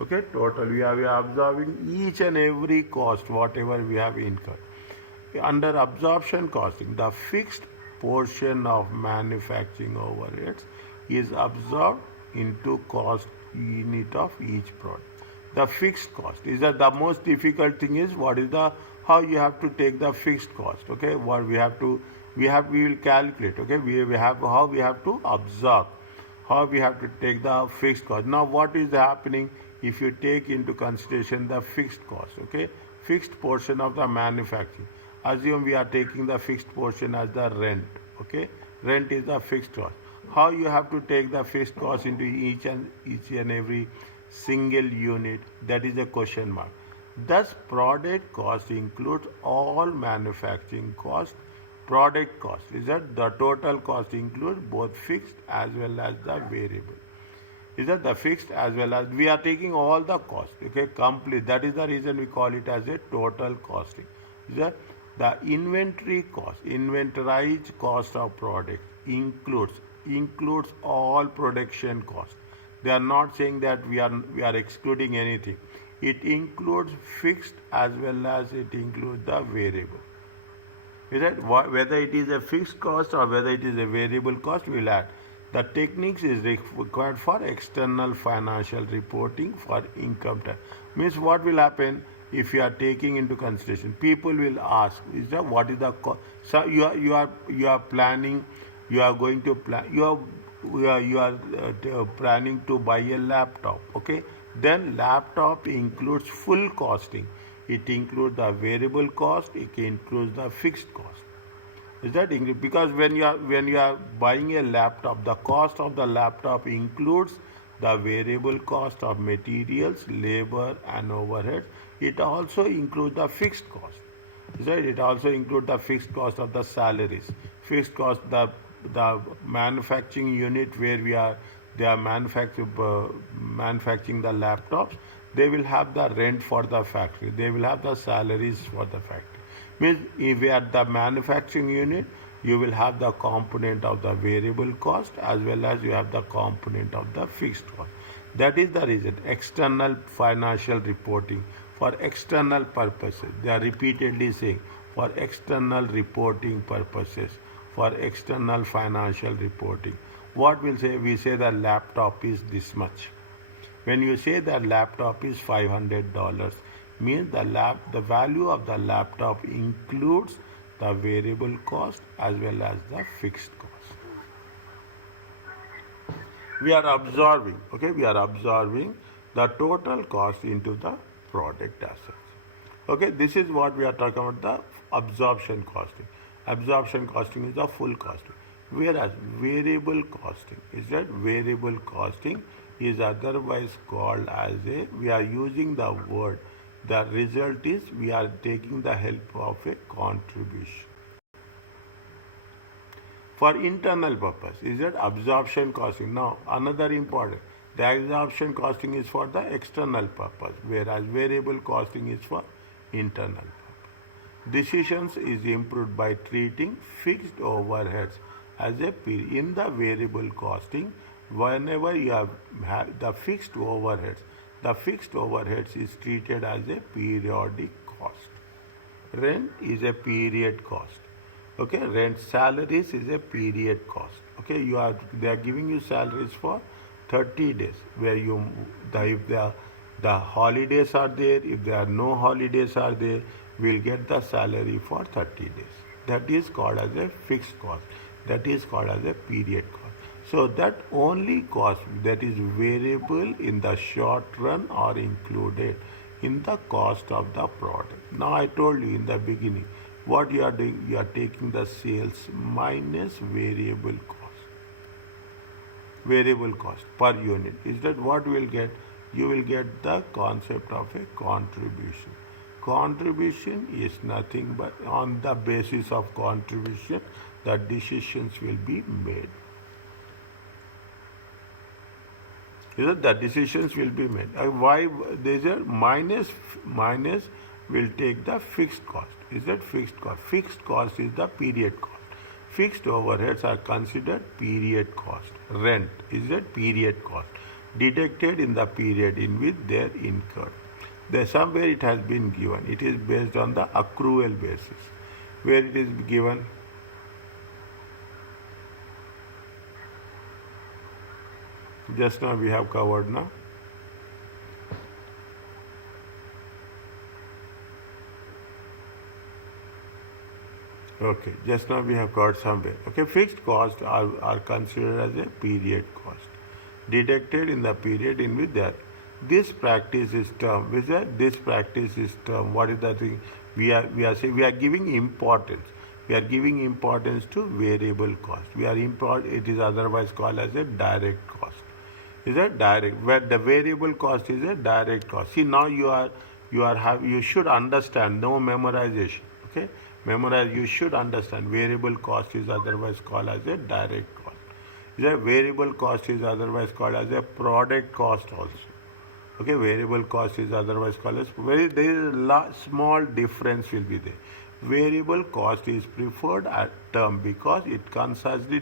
Okay, total. We are absorbing each and every cost, whatever we have incurred. Under absorption costing, the fixed portion of manufacturing overheads is absorbed into cost unit of each product. The fixed cost is that the most difficult thing is what is the how you have to take the fixed cost. Okay, what we will calculate. Okay, we have how we have to absorb, how we have to take the fixed cost. Now, what is happening if you take into consideration the fixed cost? Okay, fixed portion of the manufacturing. Assume we are taking the fixed portion as the rent. Okay, rent is the fixed cost. How you have to take the fixed cost into each and every single unit? That is a question mark. Thus, product cost includes all manufacturing cost. Product cost is that the total cost includes both fixed as well as the variable. Is that the fixed as well as we are taking all the cost, okay, complete. That is the reason we call it as a total costing. Is that the inventory cost, inventorized cost of product includes all production cost. They are not saying that we are excluding anything. It includes fixed as well as it includes the variable. Is that whether it is a fixed cost or whether it is a variable cost, we'll add. The techniques is required for external financial reporting for income tax. Means what will happen if you are taking into consideration? People will ask, is that what is the cost? So you are planning, you are going to plan, you are planning to buy a laptop. Okay, then laptop includes full costing. It includes the variable cost. It includes the fixed cost. Is that English? Because when you are buying a laptop, the cost of the laptop includes the variable cost of materials, labor, and overhead. It also includes the fixed cost. Is that it also includes the fixed cost of the salaries, fixed cost the manufacturing unit where they are manufacturing the laptops. They will have the rent for the factory. They will have the salaries for the factory. Means if you are at the manufacturing unit, you will have the component of the variable cost as well as you have the component of the fixed cost. That is the reason external financial reporting for external purposes. They are repeatedly saying for external reporting purposes, for external financial reporting. What will say? We say the laptop is this much. When you say the laptop is $500, means the value of the laptop includes the variable cost as well as the fixed cost. We are absorbing the total cost into the product assets. Okay, this is what we are talking about, the absorption costing. Absorption costing is the full costing. Whereas variable costing is that variable costing is otherwise called as we are using the word, the result is we are taking the help of a contribution. For internal purpose, is that absorption costing. Now, another important, the absorption costing is for the external purpose, whereas variable costing is for internal purpose. Decisions is improved by treating fixed overheads as a period. In the variable costing, whenever you have the fixed overheads is treated as a periodic cost. Rent is a period cost. Okay, rent salaries is a period cost. Okay, they are giving you salaries for 30 days where if the holidays are there, if there are no holidays are there, we'll get the salary for 30 days. That is called as a fixed cost. That is called as a period cost. So that only cost that is variable in the short run are included in the cost of the product. Now I told you in the beginning, what you are doing, you are taking the sales minus variable cost per unit. Is that what you will get? You will get the concept of a contribution. Contribution is nothing but on the basis of contribution, the decisions will be made. The decisions will be made. Why there is a minus will take the fixed cost. Is that fixed cost? Fixed cost is the period cost. Fixed overheads are considered period cost. Rent is that period cost. deducted in the period in which they are incurred. There somewhere it has been given. It is based on the accrual basis. Where it is given? Just now we have covered now. Okay, just now we have got somewhere. Okay, fixed costs are considered as a period cost, deducted in the period in which they are. This practice is term. Which is this practice is term. What is the thing? We are saying we are giving importance. We are giving importance to variable cost. It is otherwise called as a direct cost. Is a direct where the variable cost is a direct cost. See now you should understand, no memorization. Okay, memorize, you should understand variable cost is otherwise called as a direct cost. The variable cost is otherwise called as a product cost also. Okay, variable cost is otherwise called as there is a small difference will be there. Variable cost is preferred term because it concisely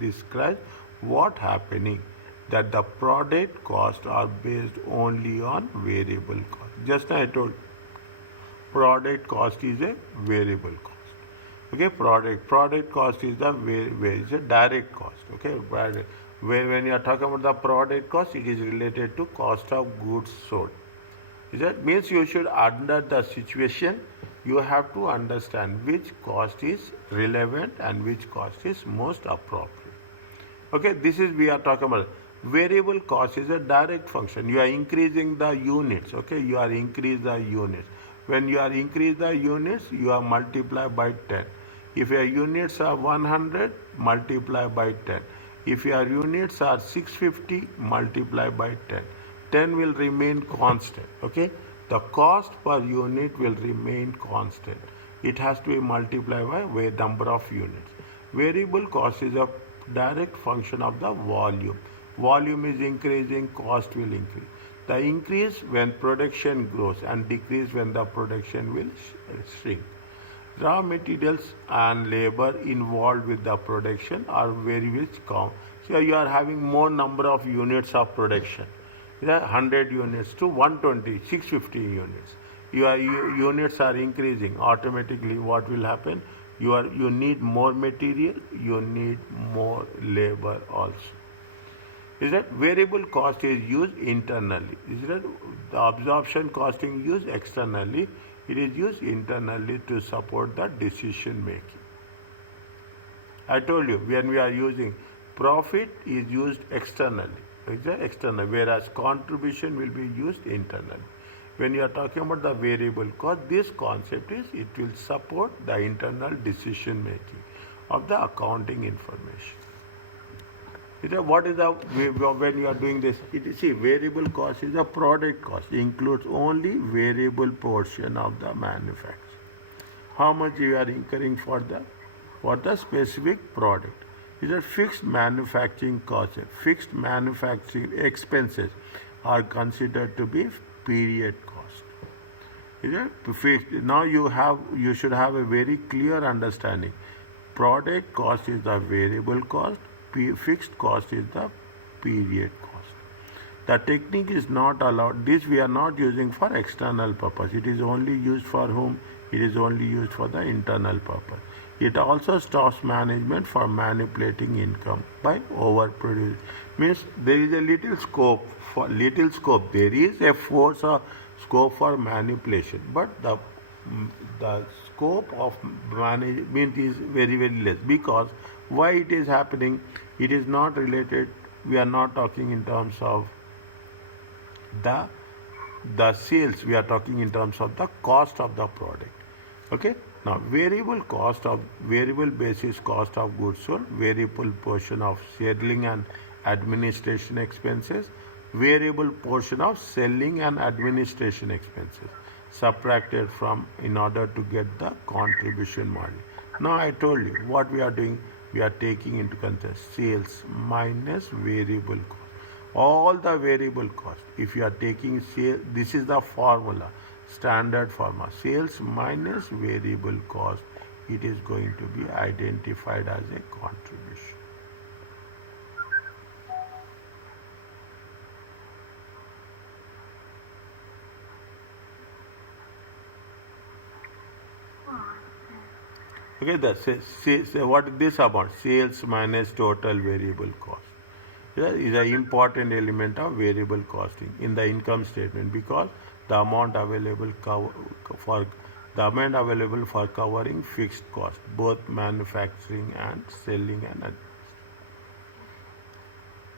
describes what happening, that the product costs are based only on variable cost. Just now I told product cost is a variable cost. Okay, product cost is is a direct cost. Okay, when you are talking about the product cost, it is related to cost of goods sold. That means you should, under the situation, you have to understand which cost is relevant and which cost is most appropriate. Okay, this is we are talking about. Variable cost is a direct function. You are increasing the units. Okay, you are increase the units. When you are increase the units, you are multiply by 10. If your units are 100, multiply by 10. If your units are 650, multiply by 10. 10 will remain constant. Okay, the cost per unit will remain constant. It has to be multiplied by number of units. Variable cost is a direct function of the volume. Volume is increasing, cost will increase. The increase when production grows and decrease when the production will shrink. Raw materials and labor involved with the production are very much common. So you are having more number of units of production. 100 units to 120, 650 units. Your units are increasing. Automatically what will happen? You need more material, you need more labor also. Is that variable cost is used internally? Is that the absorption costing used externally? It is used internally to support the decision making. I told you when we are using profit is used externally, external, whereas contribution will be used internally. When you are talking about the variable cost, this concept is it will support the internal decision making of the accounting information. What is the when you are doing this? See, variable cost is a product cost. It includes only variable portion of the manufacture. How much you are incurring for the specific product? Is a fixed manufacturing cost. Fixed manufacturing expenses are considered to be period cost. Is it fixed? Now you should have a very clear understanding. Product cost is the variable cost. Fixed cost is the period cost. The technique is not allowed. This we are not using for external purpose. It is only used for whom? It is only used for the internal purpose. It also stops management for manipulating income by overproducing. Means there is a little scope for little scope. There is a force or scope for manipulation, but the scope of management is very very less. Because why it is happening? It is not related. We are not talking in terms of the sales. We are talking in terms of the cost of the product. Okay. Now variable basis cost of goods sold, variable portion of selling and administration expenses, variable portion of selling and administration expenses subtracted from in order to get the contribution margin. Now I told you what we are doing. We are taking into consideration sales minus variable cost. All the variable cost. If you are taking sales, this is the formula, standard formula. Sales minus variable cost. It is going to be identified as a contribution. Okay, what is this about? Sales minus total variable cost. Yeah, is an important element of variable costing in the income statement because the amount available for the amount available for covering fixed cost, both manufacturing and selling and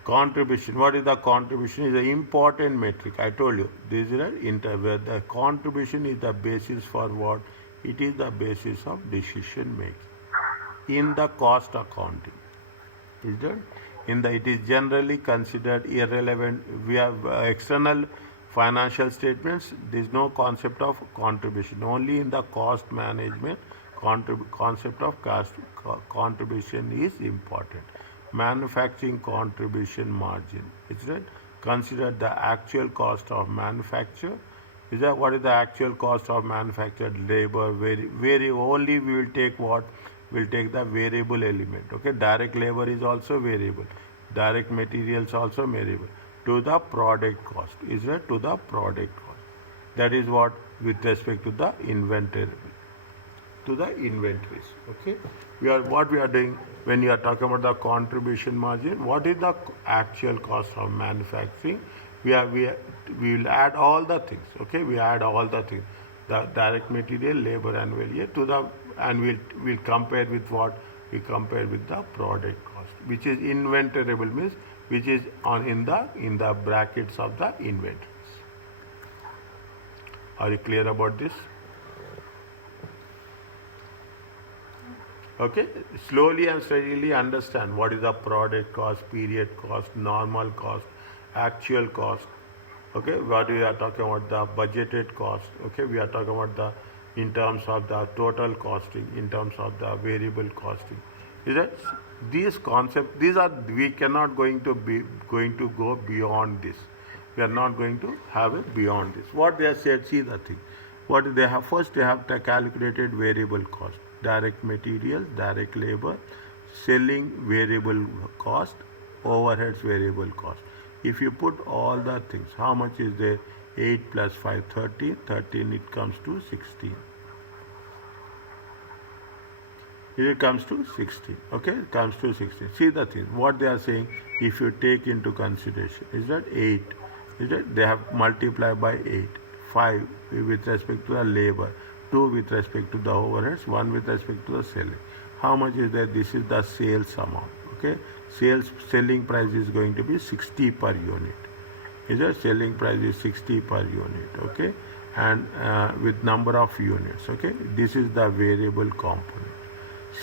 contribution. What is the contribution? Is an important metric. I told you this is where the contribution is the basis for what? It is the basis of decision making in the cost accounting. Is that in the it is generally considered irrelevant. We have external financial statements. There is no concept of contribution. Only in the cost management, concept of contribution is important. Manufacturing contribution margin. Is that considered the actual cost of manufacture? Is that what is the actual cost of manufactured labor? Very only we will take what? We'll take the variable element. Okay, direct labor is also variable. Direct materials also variable. To the product cost. Is that to the product cost? That is what with respect to the inventory. To the inventories. Okay, what we are doing when you are talking about the contribution margin. What is the actual cost of manufacturing? We will add all the things. Okay, we add all the things. The direct material, labor, and value to the and we'll compare with what we compare with the product cost, which is inventorable means which is on in the brackets of the inventories. Are you clear about this? Okay, slowly and steadily understand what is the product cost, period cost, normal cost, actual cost. Okay, what we are talking about the budgeted cost. Okay, we are talking about the in terms of the total costing, in terms of the variable costing. Is that these concepts? These are we cannot going to go beyond this. We are not going to have it beyond this. What they have said, see the thing. What they have first, they have the calculated variable cost, direct materials, direct labor, selling variable cost, overheads variable cost. If you put all the things, how much is there? 8 plus 5, 13. 13, it comes to 16. It comes to 16. Okay, it comes to 16. See the thing. What they are saying, if you take into consideration, is that 8? Is that they have multiplied by 8. 5 with respect to the labor, 2 with respect to the overheads, 1 with respect to the selling. How much is there? This is the sales amount. Okay, selling price is going to be 60 per unit. Is that selling price is 60 per unit? Okay, and with number of units. Okay, this is the variable component.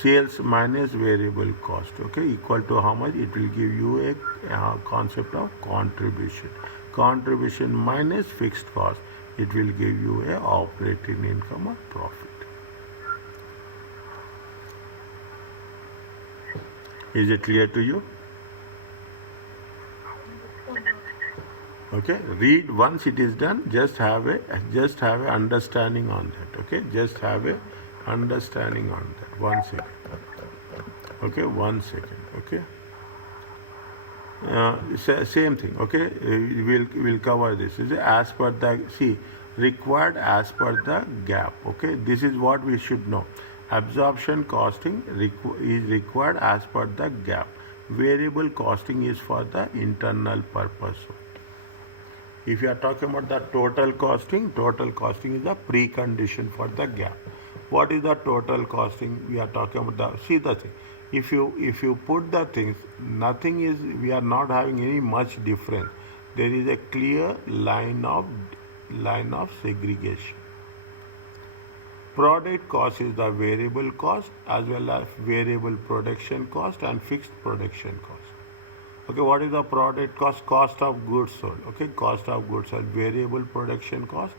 Sales minus variable cost. Okay, equal to how much? It will give you a concept of contribution. Contribution minus fixed cost. It will give you a operating income or profit. Is it clear to you? Okay, read once it is done. Just have a understanding on that. Okay, just have a understanding on that. 1 second. Okay, 1 second. Okay. Same thing. Okay, we'll cover this. Is as per the required as per the gap. Okay, this is what we should know. Absorption costing is required as per the gap. Variable costing is for the internal purpose. If you are talking about the total costing is a precondition for the gap. What is the total costing? We are talking about the thing. If you put the things, nothing is, we are not having any much difference. There is a clear line of segregation. Product cost is the variable cost as well as variable production cost and fixed production cost. Okay, what is the product cost? Cost of goods sold. Okay, cost of goods sold, variable production cost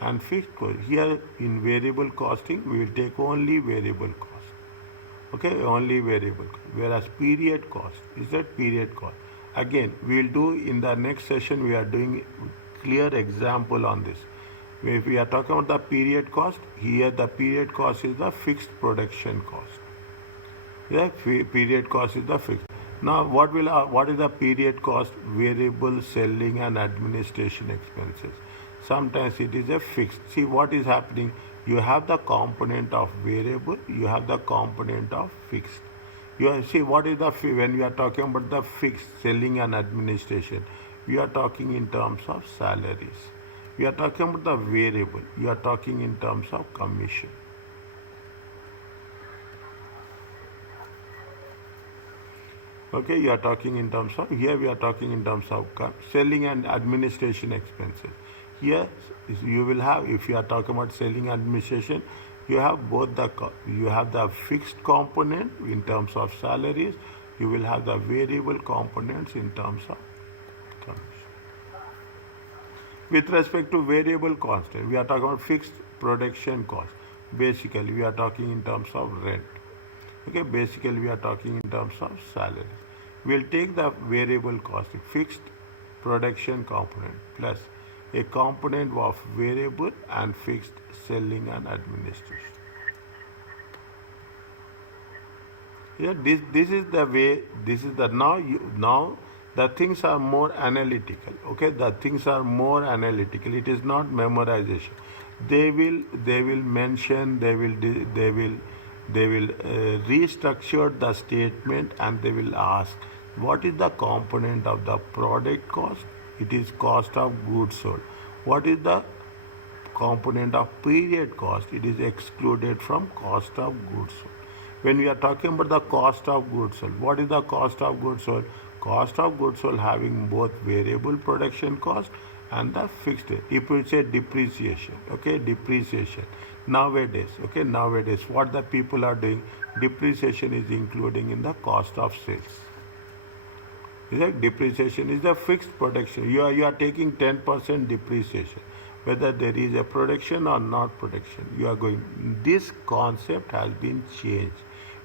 and fixed cost. Here in variable costing, we will take only variable cost. Okay, only variable cost. Whereas period cost is that period cost. Again, we will do in the next session, we are doing clear example on this. If we are talking about the period cost, here the period cost is the fixed production cost. Yeah, period cost is the fixed. Now, what is the period cost? Variable selling and administration expenses. Sometimes it is a fixed. See what is happening You have the component of variable, you have the component of fixed. See what is when we are talking about the fixed selling and administration, we are talking in terms of salaries. We are talking about the variable, you are talking in terms of commission. Okay, you are talking in terms of, here we are talking in terms of selling and administration expenses. Here you will have, if you are talking about selling administration, you have both you have the fixed component in terms of salaries, you will have the variable components in terms of commission. With respect to variable cost, we are talking about fixed production cost. Basically, we are talking in terms of rent. Okay, basically we are talking in terms of salaries. We'll take the variable cost, fixed production component plus a component of variable and fixed selling and administration. Yeah, this is the way. This is the now the things are more analytical. Okay, the things are more analytical. It is not memorization. They will mention. They will restructure the statement and they will ask what is the component of the product cost. It is cost of goods sold. What is the component of period cost? It is excluded from cost of goods sold. When we are talking about the cost of goods sold, what is the cost of goods sold? Cost of goods sold having both variable production cost and the fixed. If we say depreciation, okay, depreciation. Nowadays, what the people are doing, depreciation is including in the cost of sales. Is that depreciation is the fixed production. You are taking 10% depreciation, whether there is a production or not production. You are going. This concept has been changed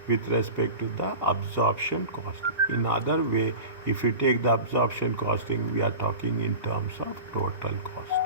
with respect to the absorption costing. In other way, if you take the absorption costing, we are talking in terms of total cost.